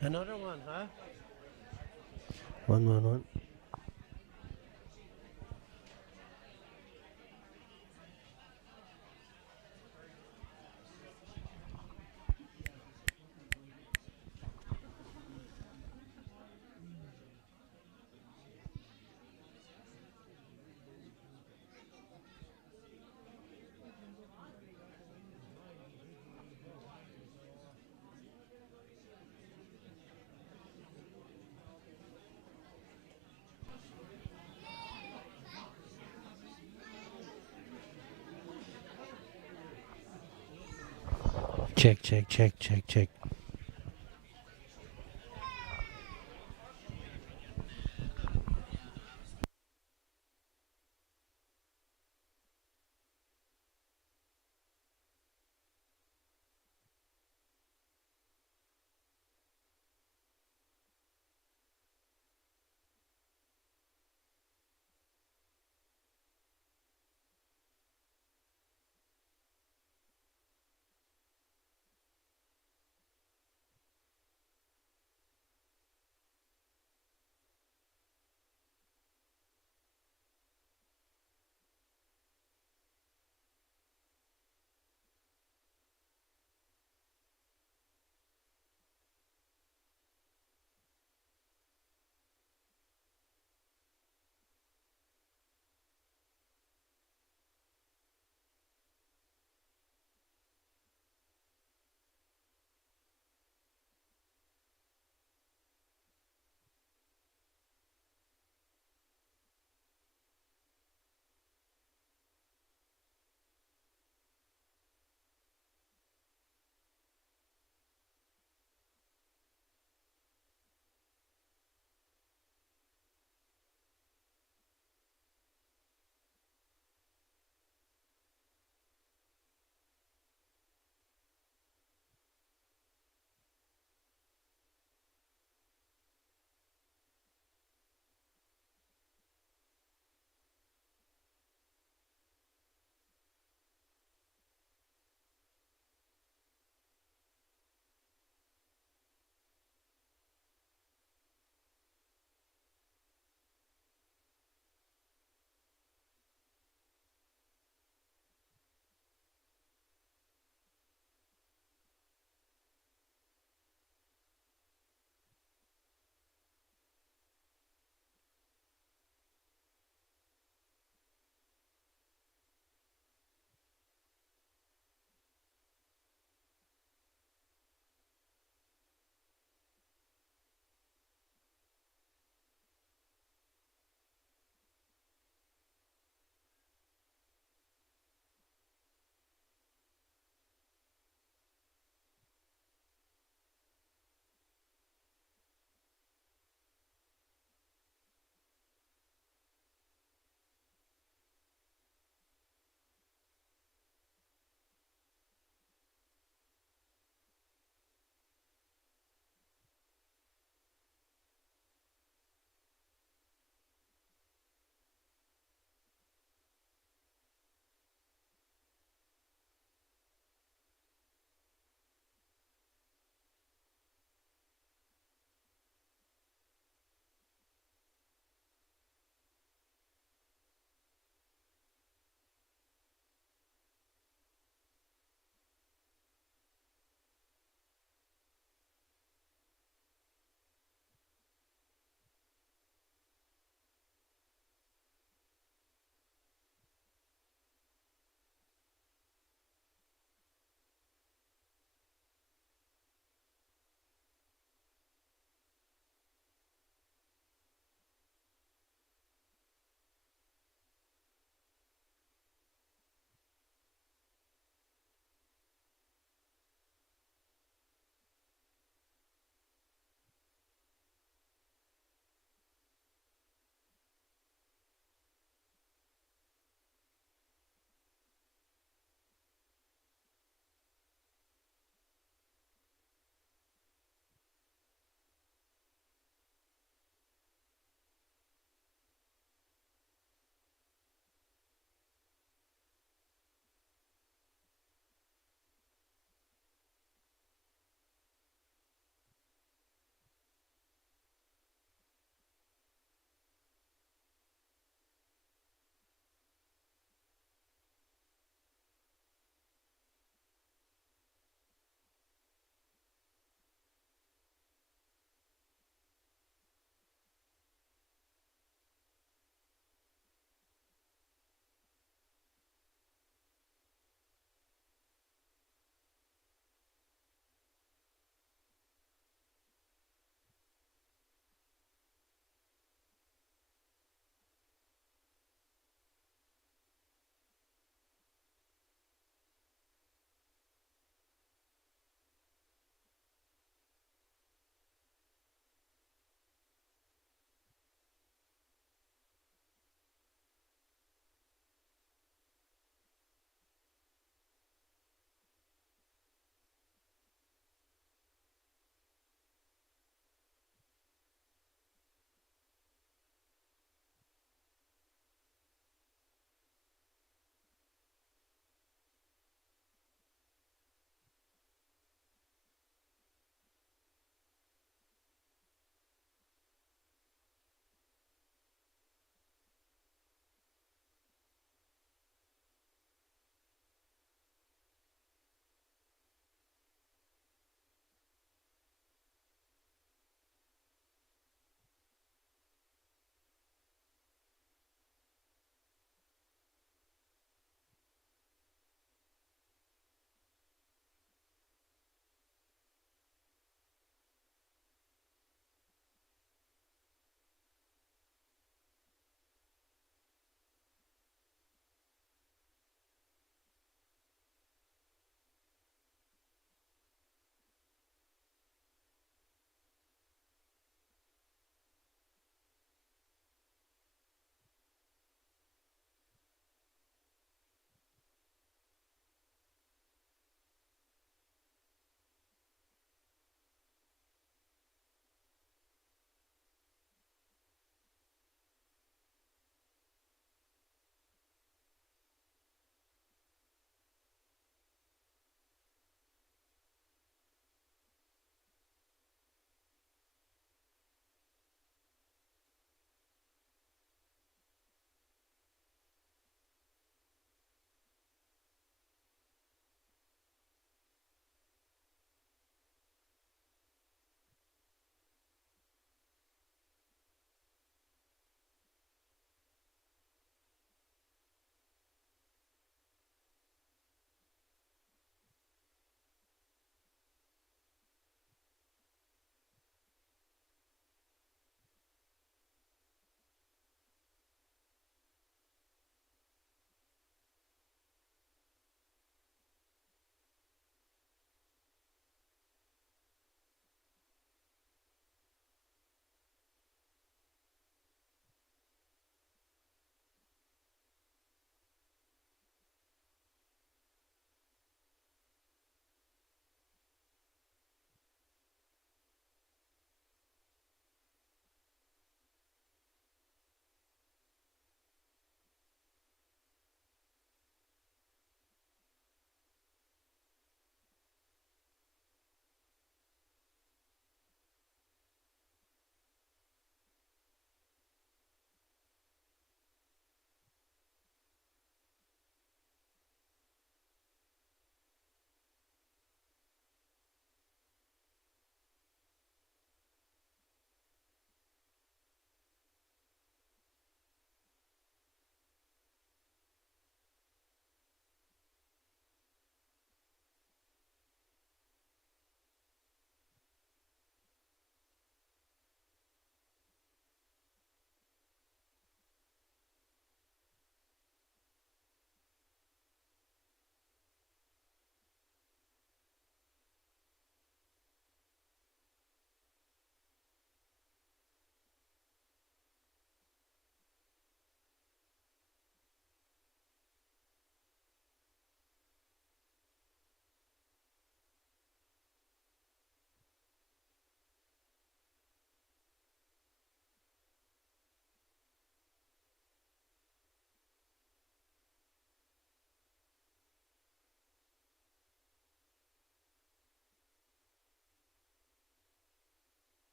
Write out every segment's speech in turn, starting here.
Another one, huh? One. Check.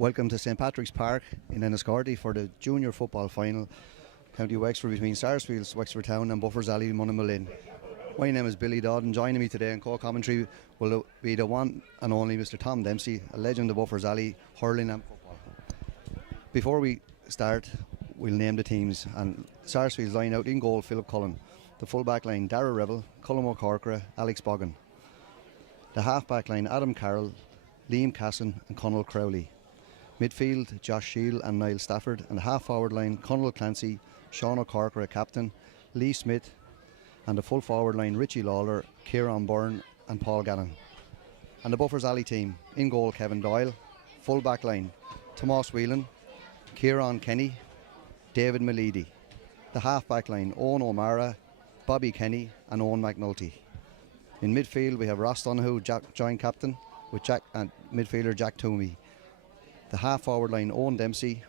Welcome to St Patrick's Park in Enniscorthy for the junior football final, County Wexford between Sarsfields, Wexford Town and Buffers Alley, Munimulin. My name is Billy Dodd, and joining me today in co-commentary will be the one and only Mr Tom Dempsey, a legend of Buffers Alley, hurling and football. Before we start, we'll name the teams, and Sarsfields line out in goal, Philip Cullen. The full back line, Dara Revel, Colm O'Corcoran, Alex Boggin. The half back line, Adam Carroll, Liam Casson and Conall Crowley. Midfield, Josh Shield and Niall Stafford, and the half forward line, Conall Clancy, Sean O'Corcoran captain, Lee Smith, and the full forward line, Richie Lawler, Kieran Byrne and Paul Gannon. And the Buffers Alley team, in goal, Kevin Doyle. Full back line, Tomas Whelan, Kieran Kenny, David Malidi. The half back line, Owen O'Mara, Bobby Kenny and Owen McNulty. In midfield we have Ross Donoghue, joint captain, with midfielder Jack Toomey. The half forward line, Owen Dempsey,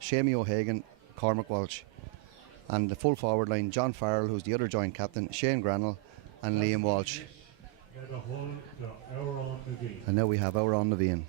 Shamie O'Hagan, Cormac Walsh. And the full forward line, John Farrell, who's the other joint captain, Shane Granell and Liam Walsh. And now we have our on the Vian.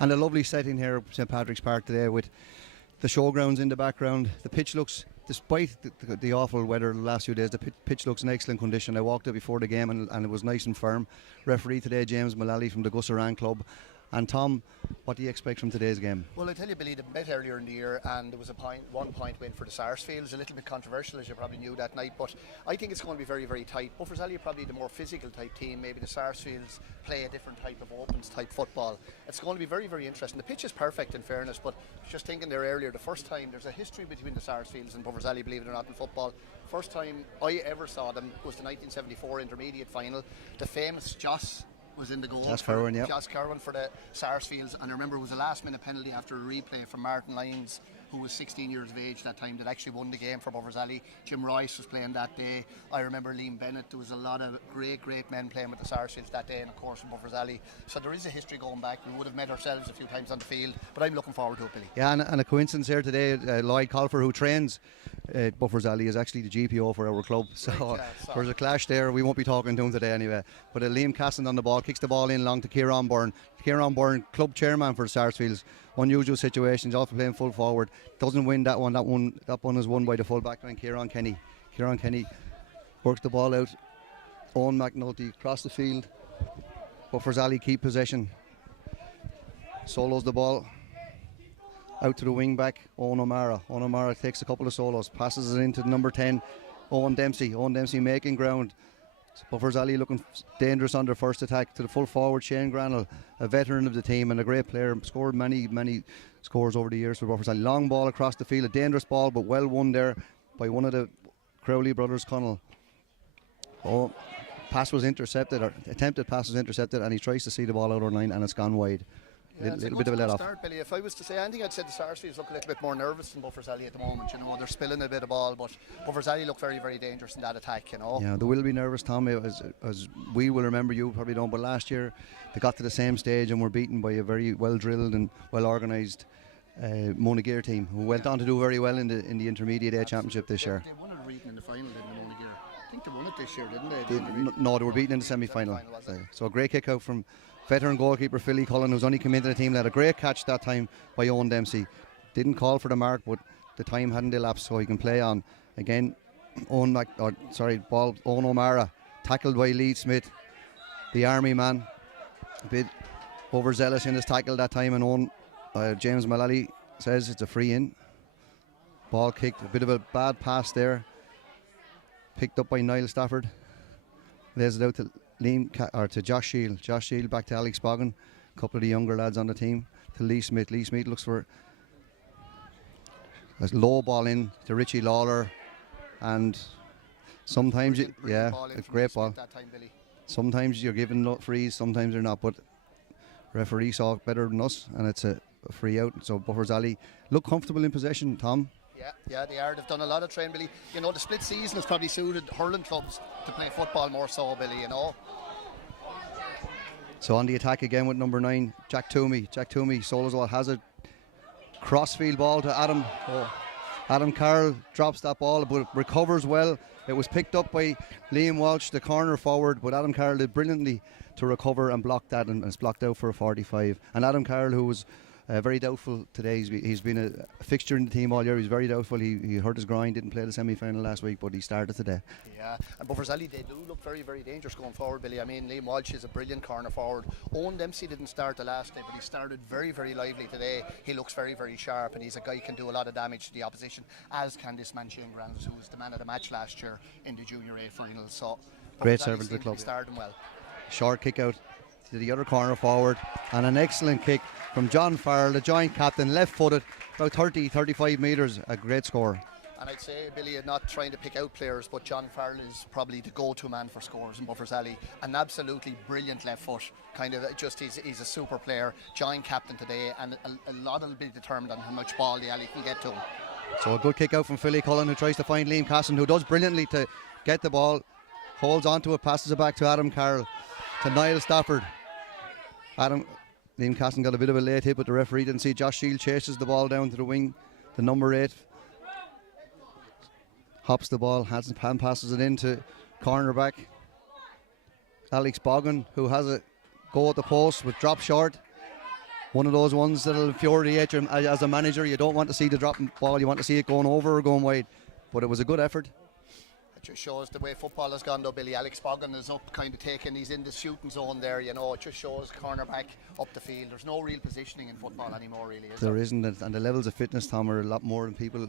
And a lovely setting here at St Patrick's Park today with the showgrounds in the background. The pitch looks, despite the awful weather the last few days, the pitch looks in excellent condition. I walked it before the game and it was nice and firm. Referee today, James Mullally from the Gussaran Club. And Tom, what do you expect from today's game? Well, I tell you, Billy, they met earlier in the year and there was a 1 point win for the Sarsfields. A little bit controversial, as you probably knew that night, but I think it's going to be very, very tight. Buffers Alley are probably the more physical type team. Maybe the Sarsfields play a different type of opens type football. It's going to be very, very interesting. The pitch is perfect in fairness, but just thinking there earlier, the first time, there's a history between the Sarsfields and Buffers Alley, believe it or not, in football. First time I ever saw them was the 1974 intermediate final. The famous Joss was in the goal. Joss Kerwin for the Sarsfields, and I remember it was a last minute penalty after a replay from Martin Lyons, who was 16 years of age that time, that actually won the game for Buffers Alley. Jim Royce was playing that day. I remember Liam Bennett. There was a lot of great men playing with the Sarsfields that day, and of course in Buffers Alley. So there is a history going back. We would have met ourselves a few times on the field, but I'm looking forward to it, Billy. Yeah, and a coincidence here today, Lloyd Colfer, who trains Buffers Alley, is actually the GPO for our club. So there's a clash there. We won't be talking to him today anyway. But Liam Casson on the ball, kicks the ball in long to Kieran Byrne. Kieran Byrne, club chairman for Sarsfields. Unusual situations, also playing full forward. Doesn't win that one. That one is won by the full back line, Kieran Kenny. Kieran Kenny works the ball out. Owen McNulty across the field. Buffers Alley keep possession. Solos the ball out to the wing back, Owen O'Mara. Owen O'Mara takes a couple of solos, passes it into number 10, Owen Dempsey. Owen Dempsey making ground. Buffers Alley looking dangerous on their first attack. To the full forward, Shane Granell, a veteran of the team and a great player, scored many scores over the years for Buffers Alley. Long ball across the field, a dangerous ball but well won there by one of the Crowley brothers, Conall. Attempted pass was intercepted, and he tries to see the ball out of line and it's gone wide. Yeah, little bit of a let off. Start, Billy. If I was to say anything, I'd say the Sarsfields look a little bit more nervous than Buffers Alley at the moment. You know, they're spilling a bit of ball, but Buffers Alley look very, very dangerous in that attack. You know. Yeah, they will be nervous, Tom. As we will remember, you probably don't. But last year, they got to the same stage and were beaten by a very well drilled and well organised Monagear team, who went on to do very well in the Intermediate A Championship this year. They won it Reading in the final, didn't they, Monagear? I think they won it this year, didn't they? No, they were beaten in the semi-final. So a great kick out from veteran goalkeeper Philly Cullen, who's only come into the team. They had a great catch that time by Owen Dempsey. Didn't call for the mark, but the time hadn't elapsed, so he can play on. Again, Owen O'Mara, tackled by Lee Smith, the Army man. A bit overzealous in his tackle that time, and James Mullally says it's a free in. Ball kicked, a bit of a bad pass there. Picked up by Niall Stafford. Lays it out to Josh Shield. Josh Shield back to Alex Boggin. A couple of the younger lads on the team. To Lee Smith. Lee Smith looks for a low ball in to Richie Lawler. And sometimes, a great ball. That time, Billy. Sometimes you're given frees, sometimes they're not. But referee saw it better than us, and it's a free out. So Buffers Alley look comfortable in possession, Tom. Yeah, they are. They've done a lot of training, Billy. You know, the split season has probably suited hurling clubs to play football more so, Billy, you know. So on the attack again with number 9, Jack Toomey. Jack Toomey, Soloswell has a crossfield ball to Adam. Adam Carroll drops that ball, but recovers well. It was picked up by Liam Walsh, the corner forward, but Adam Carroll did brilliantly to recover and block that, and it's blocked out for a 45. And Adam Carroll, who was very doubtful today, he's been a fixture in the team all year. He's very doubtful. He hurt his groin, didn't play the semi-final last week, but he started today. Yeah, and Buffers Alley, they do look very, very dangerous going forward, Billy. I mean, Liam Walsh is a brilliant corner forward. Owen Dempsey didn't start the last day, but he started very, very lively today. He looks very, very sharp, and he's a guy who can do a lot of damage to the opposition, as can this man Shane Grants, who was the man of the match last year in the Junior A finals. So great servant to the club. Starting well. Short kick out to the other corner forward, and an excellent kick from John Farrell, the joint captain, left-footed, about 35 metres, a great score. And I'd say, Billy, not trying to pick out players, but John Farrell is probably the go-to man for scores in Buffers Alley. An absolutely brilliant left foot, he's a super player, joint captain today, and a lot will be determined on how much ball the alley can get to him. So a good kick out from Philly Cullen, who tries to find Liam Casson, who does brilliantly to get the ball, holds onto it, passes it back to Adam Carroll, to Niall Stafford. Liam Casson got a bit of a late hit, but the referee didn't see. Josh Shield chases the ball down to the wing, the number 8. Hops the ball, hand passes it into cornerback Alex Boggin, who has a go at the post with drop short. One of those ones that'll infuriate you as a manager. You don't want to see the dropping ball, you want to see it going over or going wide. But it was a good effort. It just shows the way football has gone though, Billy. Alex Boggin is up kind of he's in the shooting zone there, you know. It just shows cornerback up the field. There's no real positioning in football anymore, really, is there? There isn't, and the levels of fitness, Tom, are a lot more than people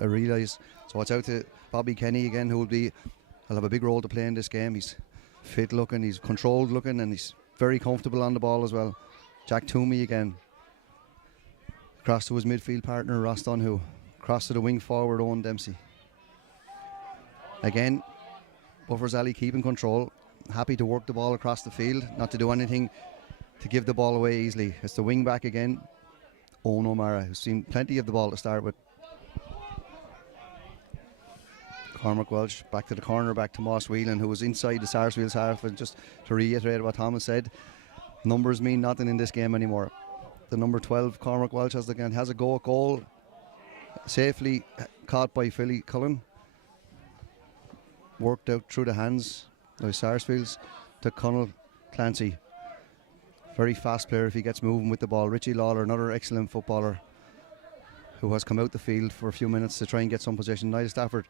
realise. So it's out to Bobby Kenny again, who will have a big role to play in this game. He's fit looking, he's controlled looking, and he's very comfortable on the ball as well. Jack Toomey again. Across to his midfield partner, Ross Dunhu. Across to the wing forward, Owen Dempsey. Again, Buffers Alley keeping control, happy to work the ball across the field, not to do anything to give the ball away easily. It's the wing back again, Owen O'Mara, who's seen plenty of the ball to start with. Cormac Welsh back to the corner, back to Moss Whelan, who was inside the Sarsfields half. And just to reiterate what Thomas said, numbers mean nothing in this game anymore. The number 12, Cormac Welsh, has a goal safely caught by Philly Cullen. Worked out through the hands of Sarsfields to Conall Clancy. Very fast player if he gets moving with the ball. Richie Lawler, another excellent footballer, who has come out the field for a few minutes to try and get some possession. Niall Stafford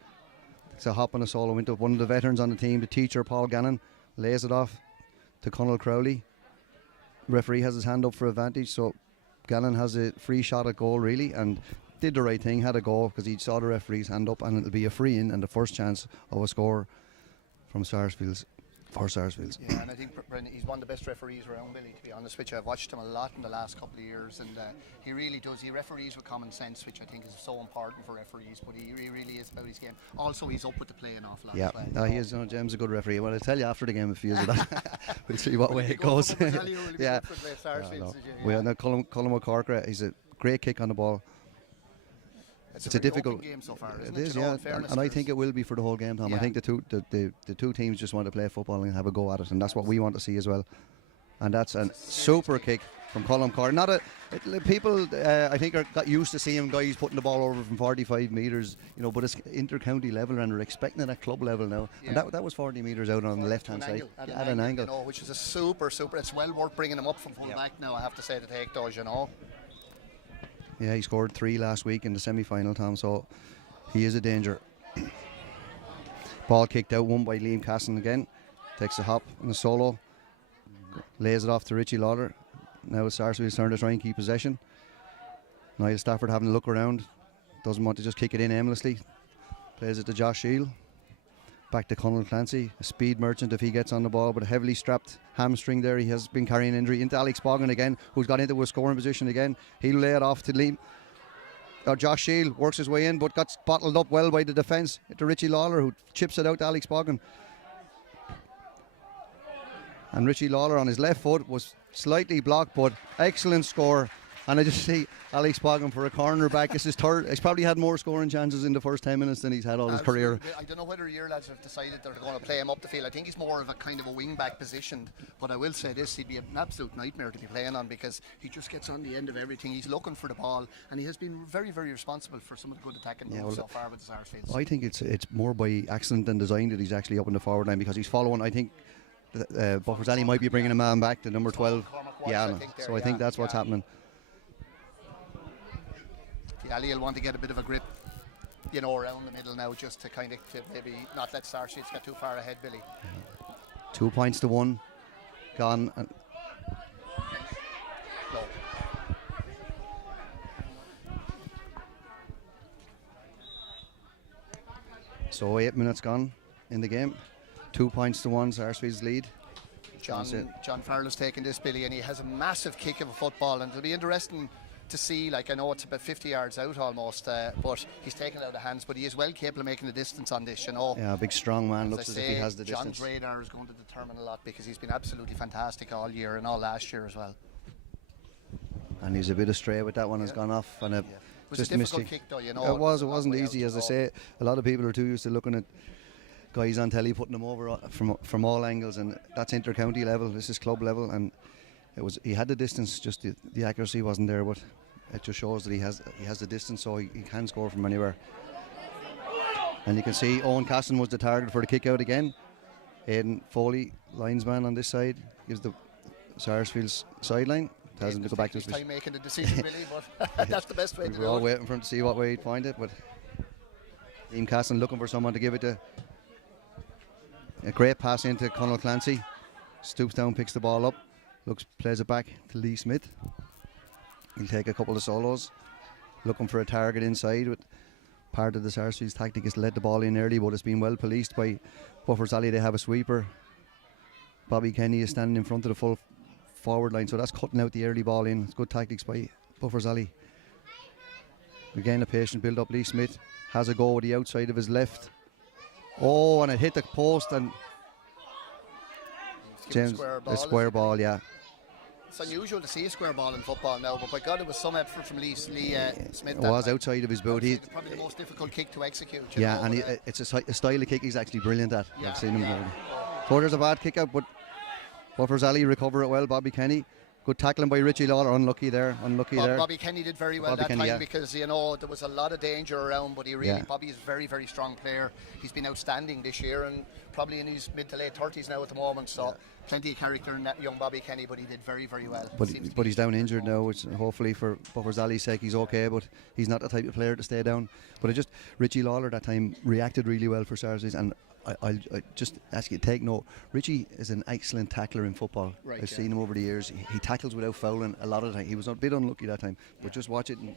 takes a hop and a solo into one of the veterans on the team, the teacher Paul Gannon, lays it off to Conall Crowley. Referee has his hand up for advantage, so Gannon has a free shot at goal really, and did the right thing, had a goal because he saw the referee's hand up, and it'll be a free in and the first chance of a score from Sarsfields for Sarsfields. Yeah, and I think Brendan, he's one of the best referees around, Billy, to be honest with you. I've watched him a lot in the last couple of years, and he really does. He referees with common sense, which I think is so important for referees, but he really is about his game. Also, he's up with the play an awful lot. Yeah, he is. James is a good referee. Well, I'll tell you after the game if he is that. We'll see what way it goes. Yeah. We have now Colm O'Corker. He's a great kick on the ball. It's a difficult game so far, isn't it? It is, yeah, and I think it will be for the whole game, Tom. Yeah. I think the two teams just want to play football and have a go at it, and that's what we want to see as well. And that's a super kick from Colm Corr. People, I think, got used to seeing guys putting the ball over from 45 metres, but it's inter-county level, and they're expecting it at club level now. Yeah. And that was 40 metres out on the left-hand side at an angle, which is a super. It's well worth bringing them up from full back now. I have to say to take those, Yeah, he scored 3 last week in the semi-final, Tom, so he is a danger. Ball kicked out, won by Liam Casson again. Takes a hop and a solo. Lays it off to Richie Lawler. Now it's Sarsfields' turn to try and keep possession. Niall Stafford having a look around. Doesn't want to just kick it in aimlessly. Plays it to Josh Shield. Back to Conal Clancy. A speed merchant if he gets on the ball, but a heavily strapped hamstring there. He has been carrying injury. Into Alex Bogan again, who's got into a scoring position again. He'll lay it off to Liam. Josh Shield works his way in, but got bottled up well by the defence. To Richie Lawler, who chips it out to Alex Bogan. And Richie Lawler on his left foot was slightly blocked, but excellent score. And I just see Alex Bogan for a corner back. It's his third. He's probably had more scoring chances in the first 10 minutes than he's had all his career. I don't know whether your lads have decided they're going to play him up the field. I think he's more of a kind of a wing back positioned. But I will say this, he'd be an absolute nightmare to be playing on because he just gets on the end of everything. He's looking for the ball and he has been very, very responsible for some of the good attacking moves so far with the Sarsfields. I think it's more by accident than design that he's actually up in the forward line because he's following, I think, Buffers Ali might be bringing a man back to number 12. I think that's what's happening. Ali will want to get a bit of a grip, around the middle now, just to kind of maybe not let Sarsfields get too far ahead, Billy. 2 points to 1. Gone. So 8 minutes gone in the game. 2 points to 1, Sarsfields lead. John Farrell's taking this, Billy, and he has a massive kick of a football, and it'll be interesting to see, I know it's about 50 yards out almost, but he's taken it out of hands, but he is well capable of making the distance on this, Yeah, a big strong man, looks as if he has the John's distance. John's radar is going to determine a lot because he's been absolutely fantastic all year and all last year as well. And he's a bit astray with that one, has gone off. And it was just a difficult kick though, It wasn't easy, as I say. A lot of people are too used to looking at guys on telly putting them over from all angles, and that's inter-county level, this is club level, and he had the distance, just the accuracy wasn't there, but it just shows that he has the distance, so he can score from anywhere. And you can see Owen Casson was the target for the kick out again. Aidan Foley, linesman on this side, gives the Sarsfields sideline. Tells him to go back to his time making the decision, really, but that's the best way to do it. We're all waiting for him to see what way he'd find it, but Liam Casson looking for someone to give it to. A great pass into Conal Clancy. Stoops down, picks the ball up, plays it back to Lee Smith. He'll take a couple of solos, looking for a target inside. With part of the Sarsfields tactic is to let the ball in early, but it's been well policed by Buffers Ali. They have a sweeper. Bobby Kenny is standing in front of the full forward line, so that's cutting out the early ball in. It's good tactics by Buffers Ali. Again, a patient build up. Lee Smith has a go with the outside of his left. Oh, and it hit the post, and James, a square ball, yeah. It's unusual to see a square ball in football now, but by God, it was some effort from Lee Smith. It was outside of his boot. It's probably the most difficult kick to execute. It's a style of kick he's actually brilliant at. Yeah, I've seen him. So there's a bad kick out, but Buffers Ali recover it well. Bobby Kenny. Good tackling by Richie Lawler. Unlucky there. Bobby Kenny did very well time because there was a lot of danger around, but Bobby is a very, very strong player. He's been outstanding this year and probably in his mid to late 30s now at the moment, so plenty of character in that young Bobby Kenny, but he did very, very well. But he's down injured now, which hopefully for Buffers Ali's sake he's okay, but he's not the type of player to stay down. But Richie Lawler that time reacted really well for Sarsfields, and I'll just ask you to take note. Richie is an excellent tackler in football. I've seen him over the years. He tackles without fouling a lot of the time. He was a bit unlucky that time, but just watch it. And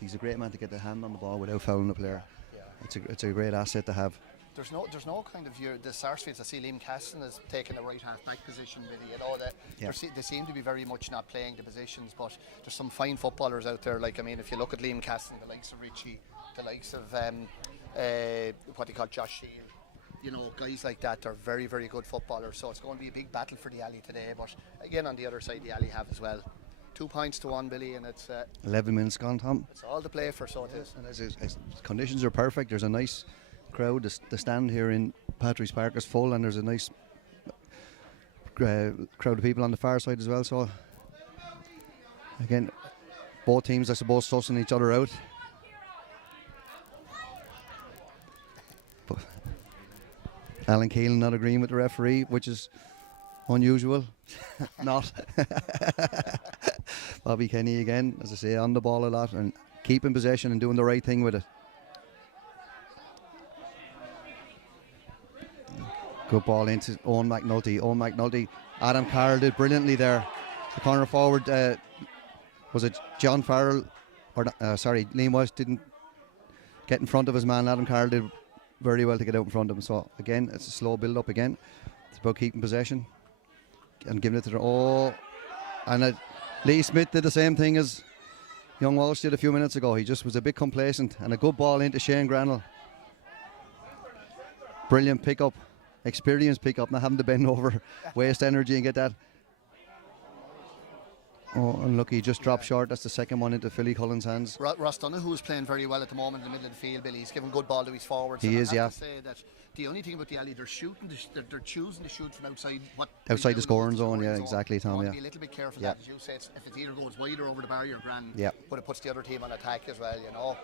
he's a great man to get the hand on the ball without fouling the player. It's a great asset to have. There's no kind of the Sarsfields. I see Liam Casson is taking the right half back position. Really, they seem to be very much not playing the positions, but there's some fine footballers out there. If you look at Liam Casson, the likes of Richie, the likes of what they call Josh Shield. Guys like that are very, very good footballers, so it's going to be a big battle for the Alley today, but again on the other side the Alley have as well. 2 points to 1, Billy, and it's 11 minutes gone, Tom. It's all to play for, so it is. And conditions are perfect. There's a nice crowd. The stand here in Patrick's Park is full, and there's a nice crowd of people on the far side as well, so again both teams I suppose sussing each other out. Alan Keelan not agreeing with the referee, which is unusual. Not. Bobby Kenny again, as I say, on the ball a lot and keeping possession and doing the right thing with it. Good ball into Owen McNulty. Adam Carroll did brilliantly there. The corner forward, was it John Farrell? Liam Walsh didn't get in front of his man. Adam Carroll did very well to get out in front of him. So again, it's a slow build up again. It's about keeping possession and giving it to Lee Smith did the same thing as young Walsh did a few minutes ago. He just was a bit complacent, and a good ball into Shane Granell. Brilliant pickup, experienced pickup, not having to bend over, waste energy and get that. Oh, unlucky, just dropped short. That's the second one into Philly Cullen's hands. Ross Donoghue is playing very well at the moment in the middle of the field, Billy. He's giving good ball to his forwards. He is, I have to say that the only thing about the alley, they're choosing to shoot from outside the scoring zone. Yeah, exactly, Tom. You want Yeah. to be a little bit careful that, as you say, if it either goes wide or over the bar, you're grand. Yeah. But it puts the other team on attack as well, you know.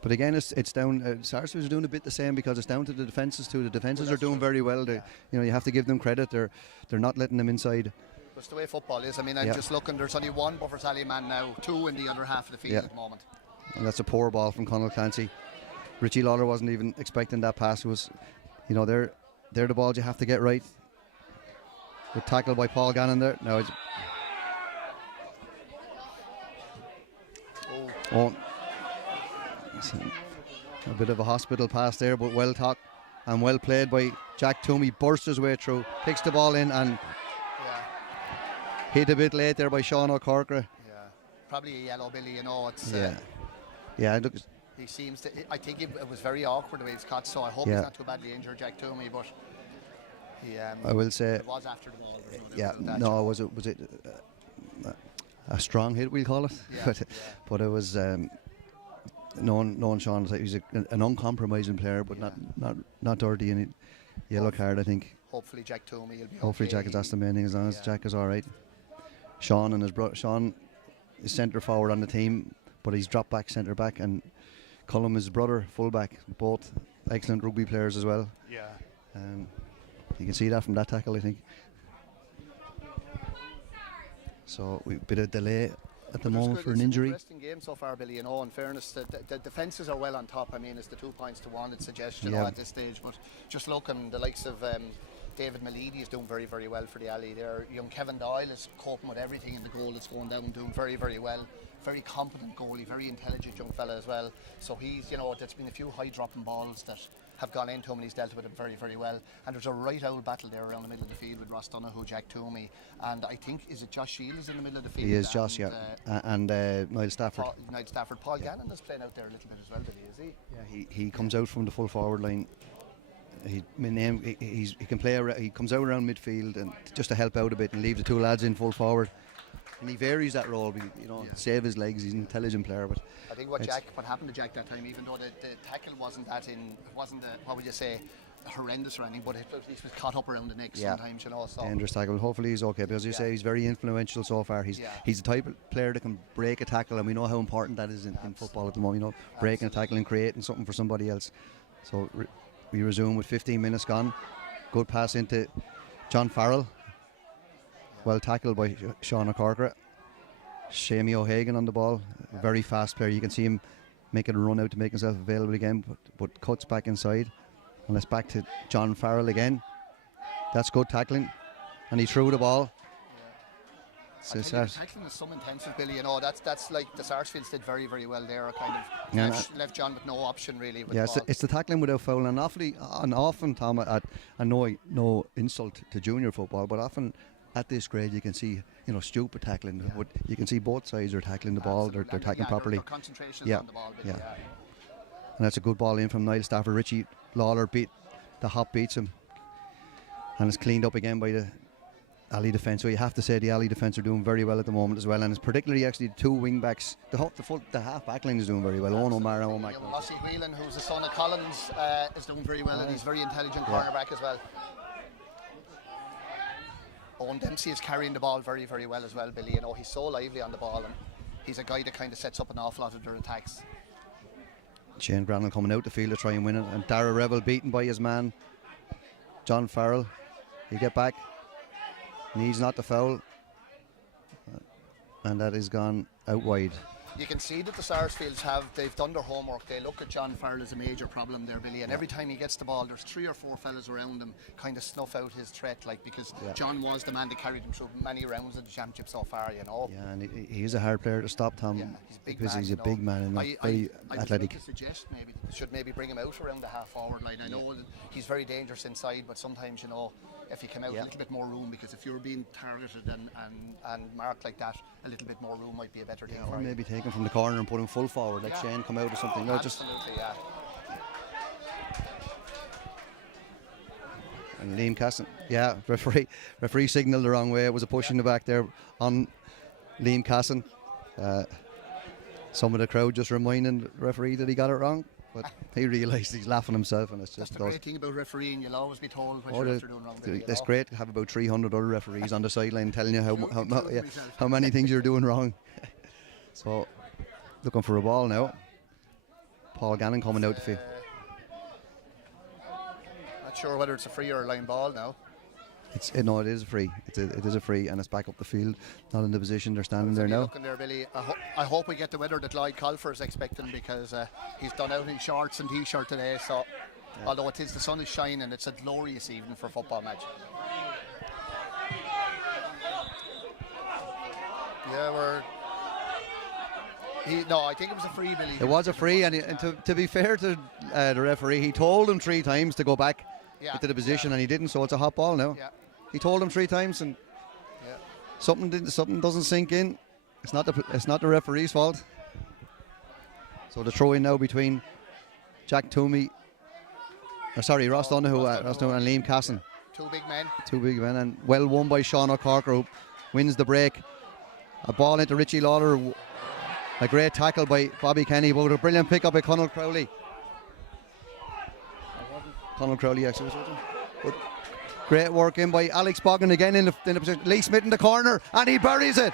But again, it's down. Sarsfields are doing a bit the same because it's down to the defences too. The defences are doing very well. You have to give them credit. They're not letting them inside. That's the way football is. I mean, I'm just looking. There's only one Buffer Sally man now, two in the other half of the field at the moment. And that's a poor ball from Conal Clancy. Richie Lawler wasn't even expecting that pass. It was, they're the balls you have to get right. Good tackle by Paul Gannon there. Now it's a bit of a hospital pass there, but well talked and well played by Jack Toomey. Bursts his way through, picks the ball in and hit a bit late there by Sean O'Corker. Yeah, probably a yellow, Billy. It's Look, he seems to. I think it was very awkward the way he's caught. So I hope he's not too badly injured, Jack Toomey. But I will say it was after the ball. Was it a strong hit? We'll call it. But it was. Knowing Sean, he's an uncompromising player, but not dirty in it. Yellow card, I think. Hopefully Jack Toomey will be Hopefully okay. Jack is, that's the main thing, as long as Jack is alright. Sean and his brother, Sean is centre forward on the team, but he's dropped back centre back, and Cullum is his brother, full back, both excellent rugby players as well. Yeah. You can see that from that tackle, I think. So we bit of delay at the moment for an injury. It's an interesting game so far, Billy. In fairness, the defences are well on top. I mean, it's the 2 points to 1. It's suggestion at this stage, but just looking, the likes of David Malidi is doing very, very well for the alley there. Young Kevin Doyle is coping with everything in the goal that's going down, doing very, very well. Very competent goalie, very intelligent young fella as well. So he's, there's been a few high dropping balls that have gone into him, and he's dealt with them very, very well. And there's a right old battle there around the middle of the field with Ross Donoghue, Jack Toomey, and I think, is it Josh Shields in the middle of the field? He is, Josh, and Niall Stafford. Paul Gannon is playing out there a little bit as well, Billy, is he? Yeah, he comes out from the full forward line. He can play. He comes out around midfield and just to help out a bit and leave the two lads in full forward. And he varies that role, save his legs. He's an intelligent player. But I think what happened to Jack that time, even though the tackle wasn't what would you say, horrendous or anything, but he was caught up around the neck sometimes, So dangerous tackle. Hopefully he's okay, because as you say, he's very influential so far. He's the type of player that can break a tackle, and we know how important that is in football at the moment. Breaking a tackle and creating something for somebody else. So we resume with 15 minutes gone. Good pass into John Farrell. Well tackled by Sean O'Corker. Shamey O'Hagan on the ball. A very fast player. You can see him making a run out to make himself available again, but cuts back inside. And it's back to John Farrell again. That's good tackling. And he threw the ball. The tackling is some intensive, Billy. That's like the Sarsfields did very, very well there. Kind of left John with no option really. It's the tackling without foul, and often, Tom, I know no insult to junior football, but often at this grade you can see stupid tackling. But you can see both sides are tackling the ball. They're tackling properly. Their concentration is on the ball. And that's a good ball in from Niall Stafford. Richie Lawler beats him, and it's cleaned up again by the alley defence. So you have to say the alley defence are doing very well at the moment as well, and it's particularly actually the two wing backs. The half back line is doing very well. Owen O'Mara and Owen McNulty. Mossy Whelan, who's the son of Collins, is doing very well, and he's very intelligent cornerback as well. Owen Dempsey is carrying the ball very, very well as well, Billy. He's so lively on the ball, and he's a guy that kind of sets up an awful lot of their attacks. Shane Granell coming out the field to try and win it, and Dara Revel beaten by his man John Farrell. He'll get back. Needs not to foul. And that is gone out wide. You can see that the Sarsfields they've done their homework. They look at John Farrell as a major problem there, Billy, and every time he gets the ball there's 3 or 4 fellas around him kind of snuff out his threat, like, because John was the man that carried him through many rounds of the championship so far, you know. Yeah, and he's a hard player to stop, Tom. Yeah, he's a big because man, he's a big man and very athletic. I would suggest maybe they should bring him out around the half forward line. I know that he's very dangerous inside, but sometimes, you know, if he came out a little bit more room, because if you're being targeted and marked like that, a little bit more room might be a better thing for or you. maybe take him from the corner and put him full forward, like Shane come out or something. No, Absolutely, yeah. And Liam Casson, referee signalled the wrong way. It was a push in the back there on Liam Casson. Some of the crowd just reminding the referee that he got it wrong, but he realised he's laughing himself, and it's just That's the great thing about refereeing. You'll always be told what you're doing wrong. It's great to have about 300 other referees on the sideline telling you how many things you're doing wrong. So, looking for a ball now. Paul Gannon coming out the field. Not sure whether it's a free or a line ball now. No, it is a free. It is a free, and it's back up the field. Not in the position they're standing there now. Looking there, Billy. I hope we get the weather that Lloyd Colfer is expecting, because he's done out in shorts and t-shirt today. So, although the sun is shining, it's a glorious evening for a football match. Yeah, I think it was a free, Billy. It was a free, and to be fair to the referee, he told him 3 times to go back into the position, and he didn't. So it's a hot ball now. Yeah. He told him 3 times, and something doesn't sink in. It's not the referee's fault. So the throw in now between Ross Donoghue and Liam Casson. 2 big men. 2 big men, and well won by Sean O'Corker, who wins the break. A ball into Richie Lawler. A great tackle by Bobby Kenny, but a brilliant pick up by Conal Crowley. Actually. But great work in by Alex Boggin again in the position. Lee Smith in the corner, and he buries it.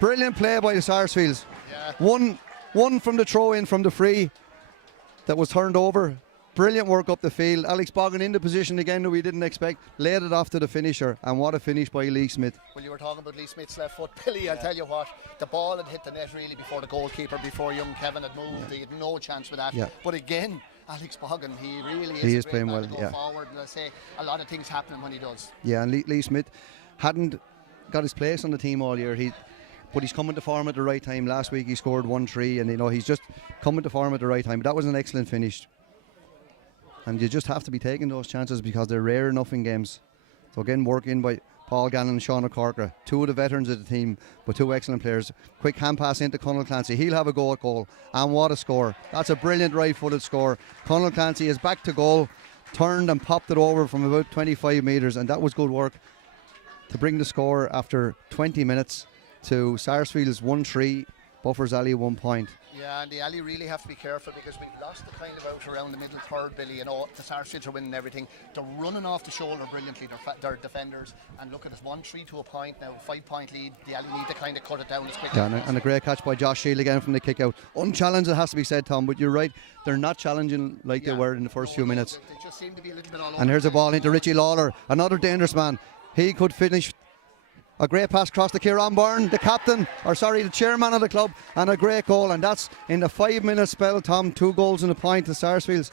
Brilliant play by the Sarsfields. Yeah. One from the throw in from the free that was turned over. Brilliant work up the field. Alex Boggin in the position again that we didn't expect. Laid it off to the finisher, and what a finish by Lee Smith. Well, you were talking about Lee Smith's left foot, Billy. I'll tell you what, the ball had hit the net really before the goalkeeper, before young Kevin had moved. He had no chance with that. But again, Alex Boggin, he really is playing well. To go forward, and I say a lot of things happening when he does. Yeah, and Lee Smith hadn't got his place on the team all year. But he's coming to form at the right time. Last week he scored 1-3, and he's just coming to form at the right time. But that was an excellent finish. And you just have to be taking those chances because they're rare enough in games. So again, work in by Paul Gannon and Sean O'Corker, 2 of the veterans of the team, but 2 excellent players. Quick hand pass into Conal Clancy. He'll have a go at goal. And what a score. That's a brilliant right-footed score. Conal Clancy is back to goal, turned and popped it over from about 25 metres, and that was good work to bring the score after 20 minutes to Sarsfields 1-3, Buffers Alley 1 point. Yeah, and the Alley really have to be careful, because we've lost the kind of out around the middle third, Billy. The Sarsfields are winning everything. They're running off the shoulder brilliantly, their defenders. And look at us, 1-3 to a point now, 5-point lead. The Alley need to kind of cut it down as quickly. Yeah, and a great catch by Josh Shield again from the kick out. Unchallenged, it has to be said, Tom, but you're right. They're not challenging like they were in the first few minutes. They just seem to be a little bit all over. And here's a ball into Richie Lawler, another dangerous man. He could finish. A great pass across to Kieran Byrne, the chairman of the club, and a great goal. And that's in the 5-minute spell, Tom. 2 goals and a point to Sarsfields.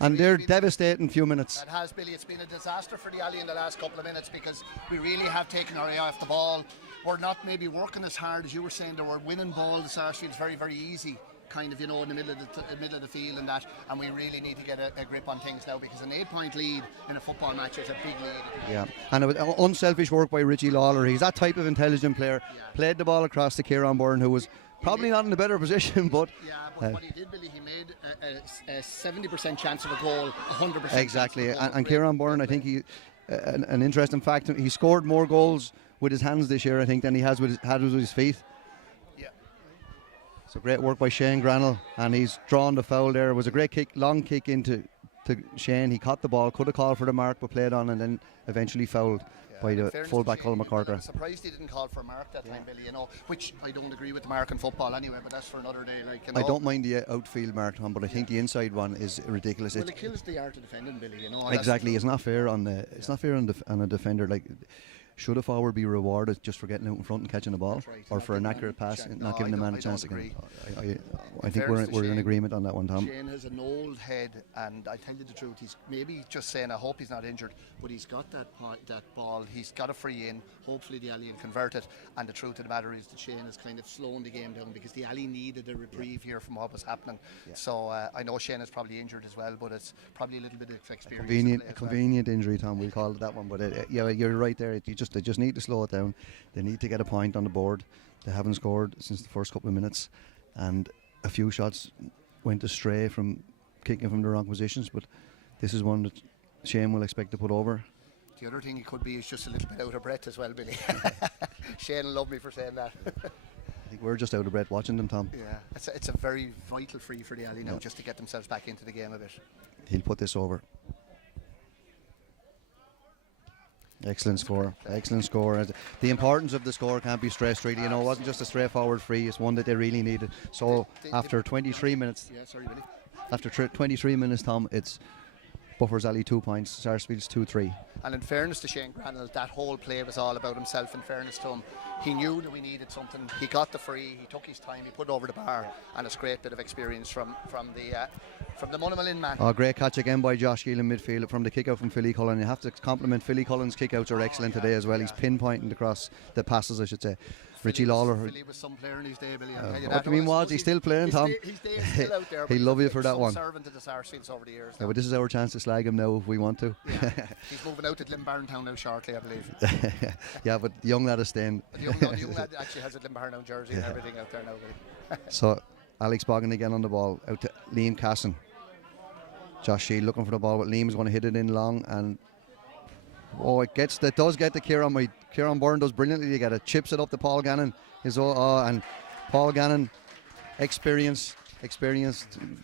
And they're devastating few minutes. It has, Billy. It's been a disaster for the Alley in the last couple of minutes, because we really have taken our eye off the ball. We're not maybe working as hard as you were saying. They were winning ball, the Sarsfields, very, very easy, kind of, in the middle of the field and that. And we really need to get a grip on things now, because an 8-point lead in a football match is a big lead. Yeah, and it was unselfish work by Richie Lawler. He's that type of intelligent player. Played the ball across to Kieran Byrne, who was probably not in a better position, but what he did, Billy, he made a 70% chance of a goal, 100%. Exactly, and Kieran Byrne, I think an interesting fact, he scored more goals with his hands this year, I think, than he has with his feet. Yeah. So great work by Shane Granell, and he's drawn the foul there. It was a great kick, long kick into Shane. He caught the ball, could have called for the mark, but played on, and then eventually fouled by the fullback Colin McCarter. I'm surprised he didn't call for a mark that time, Billy, which I don't agree with the mark in football anyway, but that's for another day. I don't mind the outfield mark, Tom, but I think the inside one is ridiculous. Well, it kills the art of defending, Billy. Exactly, it's not fair on a defender. Like, should a forward be rewarded just for getting out in front and catching the ball, right. or Not for an giving accurate them pass, chance. and No, not giving I the man don't- a chance I to don't get? agree. I think fairness to we're in Shane, agreement on that one, Tom. Shane has an old head, and I tell you the truth, he's maybe just saying, I hope he's not injured, but he's got that ball, he's got a free in, hopefully the alley will convert it, and the truth of the matter is that Shane has kind of slowing the game down because the alley needed a reprieve here from what was happening. So I know Shane is probably injured as well, but it's probably a little bit of experience. Convenient injury, Tom. We'll call it that one. But yeah, you're right there. They just need to slow it down. They need to get a point on the board. They haven't scored since the first couple of minutes, and a few shots went astray from kicking from the wrong positions. But this is one that Shane will expect to put over. The other thing he could be is just a little bit out of breath as well, Billy. Shane will love me for saying that. I think we're just out of breath watching them, Tom. Yeah, it's a very vital free for the alley now, just to get themselves back into the game a bit. He'll put this over. Excellent score. Excellent score. The importance of the score can't be stressed, really. You know, it wasn't just a straightforward free. It's one that they really needed. So after 23 minutes, Yeah, sorry, Billy. after 23 minutes, Tom, it's Buffers Alley 2 points, Sarsfields 2-3. And in fairness to Shane Granell, that whole play was all about himself. In fairness to him, he knew that we needed something. He got the free. He took his time. He put it over the bar, and it's a great bit of experience from the Monomalin man. Oh, great catch again by Josh Gill in midfield from the kick out from Philly Cullen. You have to compliment Philly Cullen's kick outs are excellent today as well. He's pinpointing across the passes, I should say. Richie Lawler. Philly was some player in his day, Billy. What do you mean was? He's still playing, Tom? He's still out there. He'll love you for that some one. servant to the Sarsfields over the years. Yeah, but this is our chance to slag him now if we want to. He's moving out to Glenbarntown now shortly, I believe. Yeah, but the young lad is staying. The young lad actually has a Glenbarntown jersey and everything out there now, Billy. So Alex Boggin again on the ball, out to Liam Casson. Josh Shield looking for the ball, but Liam's going to hit it in long, and it does get to Kieran. Kieran Byrne does brilliantly. You get it, chips it up to Paul Gannon. And Paul Gannon, experienced,